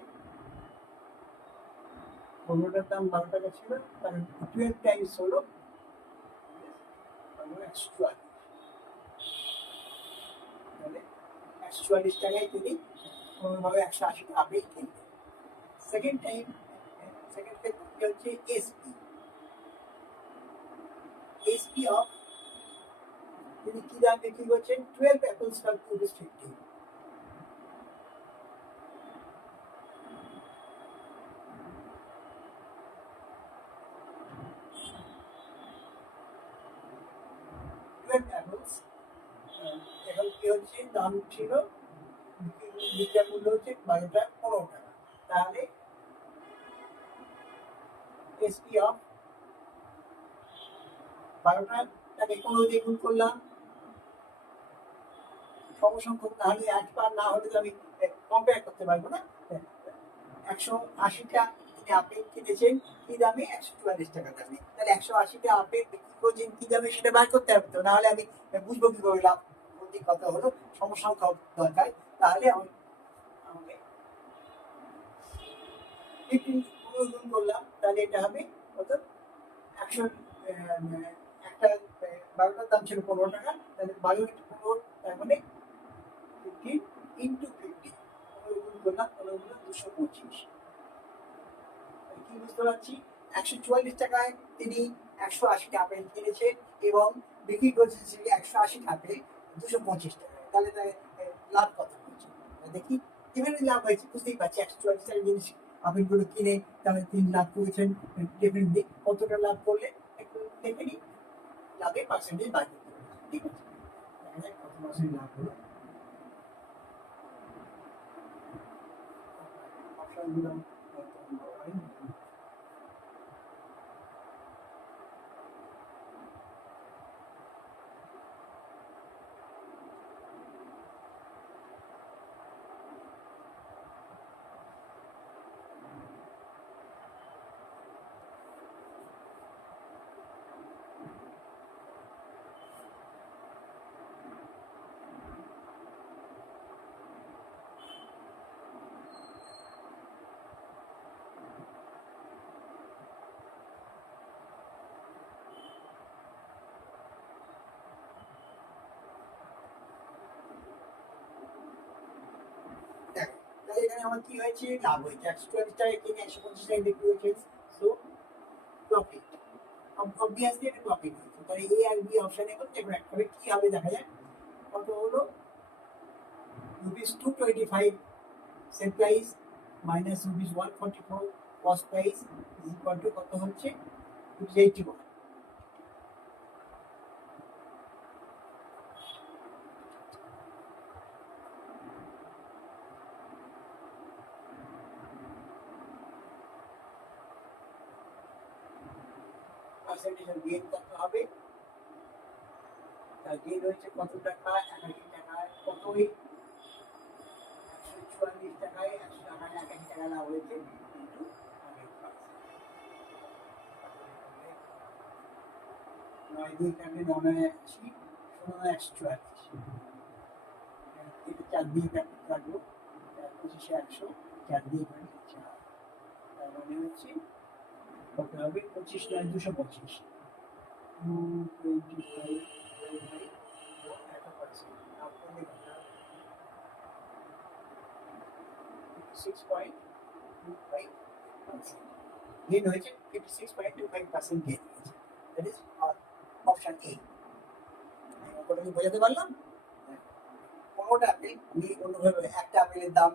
15টার দাম 12 টাকা ছিল, কারণ 12 টাইমস হলো 144, তাহলে 144 টাকায় তিনি কোনোভাবে 180টা আপেল কিনবেন। সেকেন্ড ক্ষেত্রে হচ্ছে এসপি অফ তিনি কি দাম বিক্রি করছেন 12 apples for ₹50। এখন কি হচ্ছে দাম ছিল বিক্রয় মূল্য হচ্ছে 12টা 15 টাকা, তাহলে এসপি অফ 12টা তাকে 15 দিয়ে গুণ করলাম, সমসংখ্যক তাহলে একবার না হলে তো আমি কম্পেয়ার করতে পারবো না। 180টা তিনি আপেল কিনেছেন কি দামে 144 টাকা দামে, তাহলে 180টা আপেল বিক্রি করছেন কি দামে সেটা বার করতে হবে, তো নাহলে আমি বুঝবো কি করে লাভ ক্ষতি কত হলো, সমসংখ্যক দরকার। তাহলে আমাকে 15 গুণ করলাম, তাহলে এটা হবে কত 100, একটা 12টার দাম ছিল 15 টাকা, তাহলে 12 × 15 তার মানে 15 × 50 গুণ করলাম, 225। কি বুঝতে পারছি 144 টাকায় তিনি 180 আপেল কিনেছে এবং বিক্রি করছে 180 আপেল 225 টাকা, তাহলে লাভ কত হয়েছে দেখি। কিভাবে লাভ হয়েছে বুঝতেই পারছি, 144 টাকা জিনিস আপেলগুলো কিনে তাহলে 3 লাখ করেছেন। ডেফিনেটলি কতটা লাভ করলে একটু দেখে নিই, লাভের পার্সেন্টেজ বার করতে হবে। ঠিক আছে, দেখা যাক কত পার্সেন্ট লাভ হলো। অপশনগুলো দেখো, তাহলে এখানে আমার কি হয়েছে, লাভ হয়েছে 140 টাকা কিনে 125 টাকা বিক্রি হয়েছে, সো প্রফিট, অবভিয়াসলি এটা প্রফিট হয়েছে। তাহলে এ আর বি অপশনে করতে হবে কি হবে দেখা যাক। কত হলো, ₹225 sell price minus ₹144 cost price is equal to কত হচ্ছে, 81। পার্সেন্টেজ অফ গেইন কত হবে, তার গেইন হচ্ছে কত টাকা, 81 টাকায় কত, 144 টাকায় 100 টাকায় 81 টাকা লাভ হয়েছে ইন্টু 100%। 9 দিয়ে কাটলে 980, 144, এটা 4 দিয়ে কাটবো, 25 100, 4 দিয়ে কাটলে 4, তার মানে হচ্ছে কত হবে, 25 নয় 225, 225 এত পার্সেন্ট লাভ করলে 56.25%। গেইন হয়েছে 56.25% গেইন হয়েছে, দ্যাট ইজ অপশন এ। ওটা কি বোঝাতে পারলাম? কোনোটা আপেল আমি অন্যভাবে একটা আপেলের দাম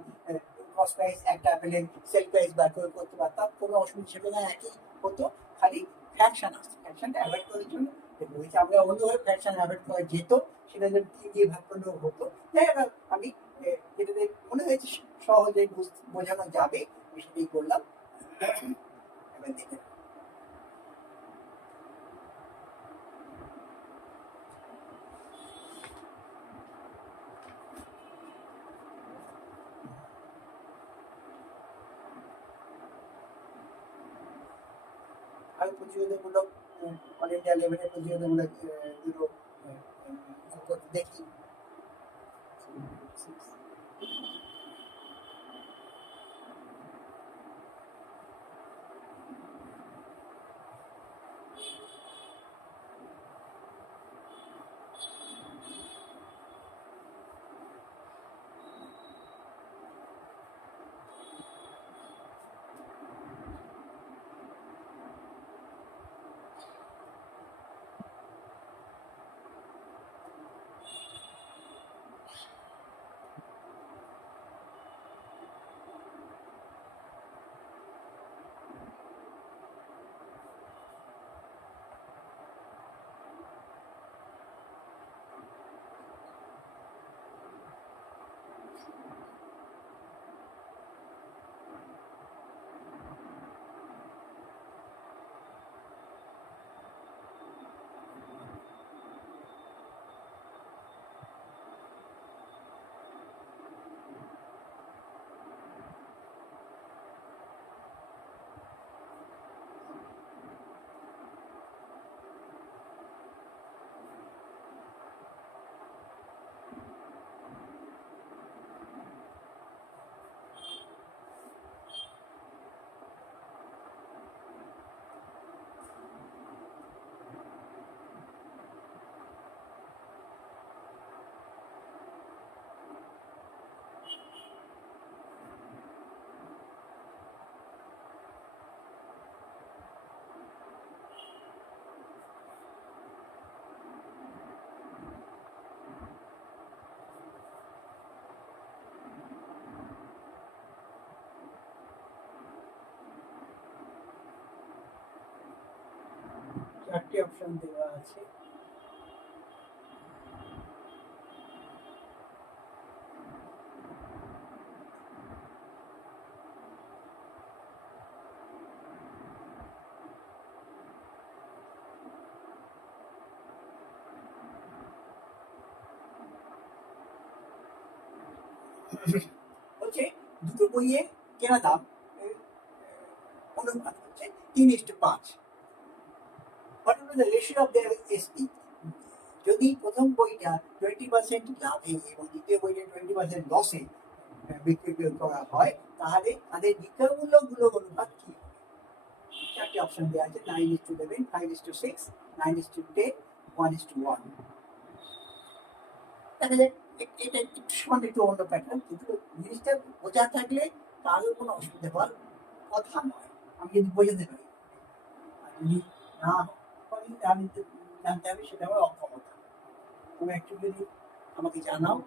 কস্ট প্রাইস, একটা আপেলের সেল প্রাইস বার করে করতে পারতাম, কোনো অসুবিধা ছিল না, একই হতো, খালি ফ্র্যাকশন আসছে, ফ্র্যাকশনটা অ্যাভয়েড করার জন্য বলছি আমরা অন্যভাবে ফ্র্যাকশন অ্যাভয়েড করা যেত, সেটা যদি 3 দিয়ে ভাগ করলেও হতো। যাই হোক, আমি যেটাতে মনে হয়েছে সহজে বোঝানো যাবে আমি সেটাই করলাম। এবার দেখে আমি প্রতিযোগিতামূলক অল ইন্ডিয়া লেভেলে প্রতিযোগিতামূলক দুটো দেখি। অপশন দেওয়া আছে। হচ্ছে দুটো বইয়ের কেনা দাম অনুপাত হচ্ছে 3:5। What will be the ratio of their SP? যদি প্রথম বইটা 20% লাভে এবং দ্বিতীয় বইটা 20% লসে বিক্রি করা হয়, তাহলে তাদের বিক্রয় মূল্যগুলো অনুপাত কি হবে? চারটি অপশন দেওয়া আছে: 9:11, 5:6, 9:10, 1:1। তাহলে এটা একটু সামান্য একটু অন্য প্যাটার্ন, কিন্তু জিনিসটা বোঝা থাকলে তাহলে কোনো অসুবিধা হওয়ার কথা নয়। আমি যদি বোঝাতে পারি, আর যদি না পারি তাহলে জানতে হবে সেটা আমার অক্ষমতা। তুমি একটু যদি আমাকে জানাও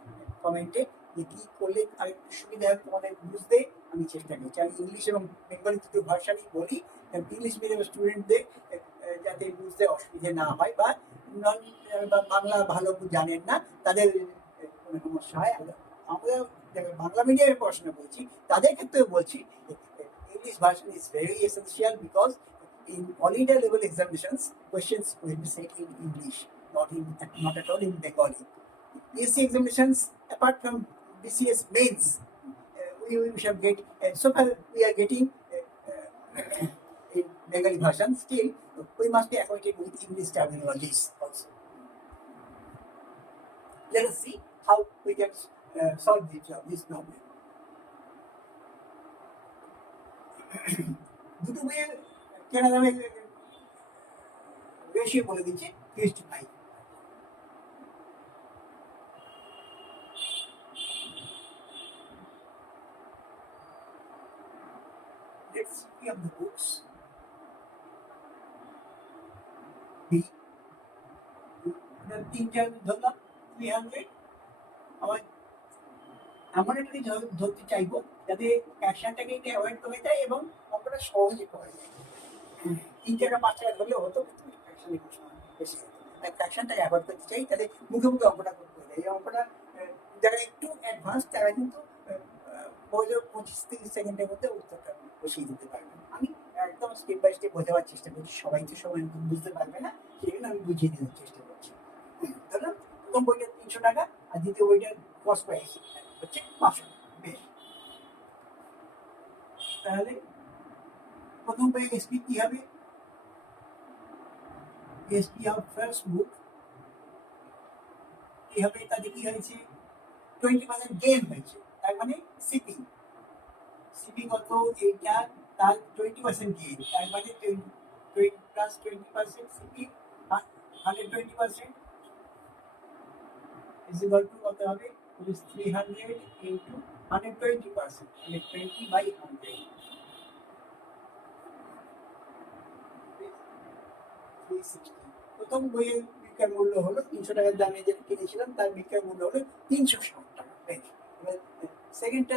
কমেন্টে যে কী করলে আরেকটু সুবিধা হবে তোমাদের বুঝতে, আমি চেষ্টা করছি। আমি ইংলিশ এবং বেঙ্গলি দুটো ভাষারই বলি, ইংলিশ মিডিয়াম স্টুডেন্টদের যাতে বুঝতে অসুবিধে না হয়, বা নন বা বাংলা ভালো জানেন না তাদের কোনো সমস্যা হয়। আমরা যারা বাংলা মিডিয়ামে পড়াশোনা করছি তাদের ক্ষেত্রেও বলছি, English version is very essential because in all India level examinations, questions will be set in English, not at all in Bengali. BSc examinations, apart from BCS mains, we shall get, so far we are getting in Bengali version, still we must be acquainted with English terminologies also. Let us see how we can solve this problem. দুটো বইয়ের কেনা দামের রেশিও বলে দিচ্ছে 3:5। Let's see of the books. তিনটা ধরলাম 300। আমার এমন একটা ধরতে চাইবো যাতে ক্যাপশনটাকে অ্যাভয়েড করে দেয় এবং অঙ্কটা সহজে করা যায়। 3 টাকা 5 টাকা ধরলে হতো, ক্যাপশন একটু বেশি হতো। ক্যাপশনটাকে অ্যাভয়েড করতে চাই, তাহলে মুখে মুখে অঙ্কটা করতে হবে। এই অঙ্কটা যারা একটু অ্যাডভান্স তারা কিন্তু 25-30 সেকেন্ডের মধ্যে উত্তরটা বসিয়ে দিতে পারবেন। আমি একদম স্টেপ বাই স্টেপ বোঝাবার চেষ্টা করছি, সবাই তো সবাই বুঝতে পারবে না, সেই জন্য আমি বুঝিয়ে দেওয়ার চেষ্টা করছি। ধরুন প্রথম বইটা 300 টাকা আর দ্বিতীয় বইটার কস্ট প্রাইস হচ্ছে 500 টাকা। বেশ, তাহলে প্রথম বই এসপি কি হবে? এসপি অফ ফার্স্ট বুক কি হবে? তাতে কি হয়েছে? 20% গেইন হয়েছে, তার মানে সিপি কত? এইটা তার 20% গেইন, তার মানে 20 প্লাস 20% সিপি 120% is equal to কত হবে? It is 300 into 120%, 120 by 100, 360। প্রথম বইয়ের বিক্রয় মূল্য হলো 300 টাকার দামে যেটা কিনেছিলাম তার বিক্রয় মূল্য হলো 360 টাকা। বেশ, এবার সেকেন্ডটা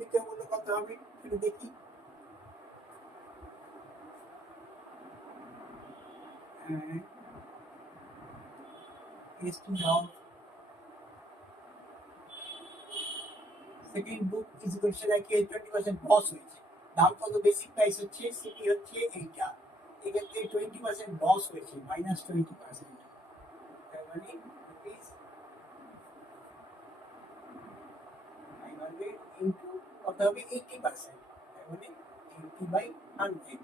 বিক্রয় মূল্য কত হবে সেটা দেখি। Second book is equal to 20% loss হয়েছে। দাম কত? বেসিক প্রাইস হচ্ছে, সিপি হচ্ছে এইটা, এক্ষেত্রে 20% লস হয়েছে, -20%, তার মানে রুপিস 500 ইন্টু কত হবে? 80%, তার মানে 80/100,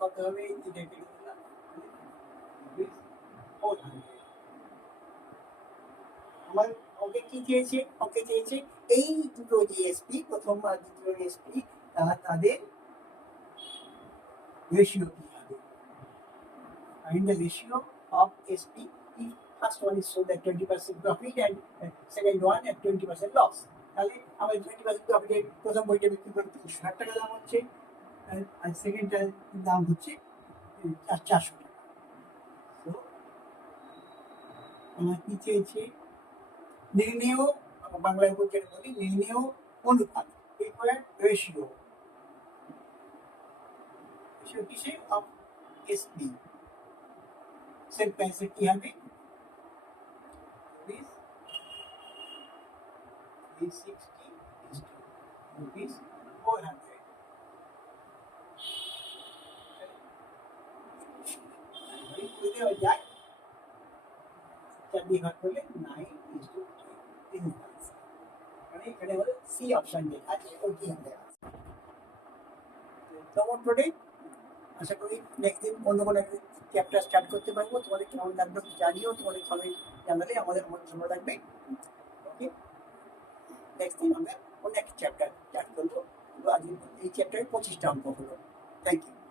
কত হবে? এটা কেটে দিলাম, রুপিস 400। আমার ওকে কি চেয়েছে? ওকে চেয়েছে এই দুটো যে এসপি, প্রথম আর দ্বিতীয় এসপি, তাদের রেশিও কি হবে? Find the ratio of SP if first one is sold at 20% profit and second one at 20% loss. তাহলে আমার 20% প্রফিটে প্রথম বইটা বিক্রি করে 360 টাকা দাম হচ্ছে, আর সেকেন্ডটার দাম হচ্ছে 400 টাকা। তো আমার কি চেয়েছে? নির্ণেয়, বাংলায় যেটা বলি নির্ণেয় অনুপাত, equivalent ratio কিসে? of SP সেন্টেন্সে কি হবে rupees 360 is to rupees 400 করে দেওয়া যায় 4 দিয়ে ভাগ করলে 9 is to 3 মানে এখানে হলো সি অপশন লেখা আছে ওর কি হবে কেমন প্রোডাক্ট আশা করি নেক্সট দিন অন্য কোনো একটা চ্যাপ্টার স্টার্ট করতে পারবো তোমাদের কেমন লাগবে জানিও তোমাদের সবাই জানালে আমাদের ভালো লাগবে ওকে নেক্সট দিন আমরা অন্য একটা চ্যাপ্টার স্টার্ট করবো আজকে এই চ্যাপ্টারে 25টা অঙ্ক হলো থ্যাংক ইউ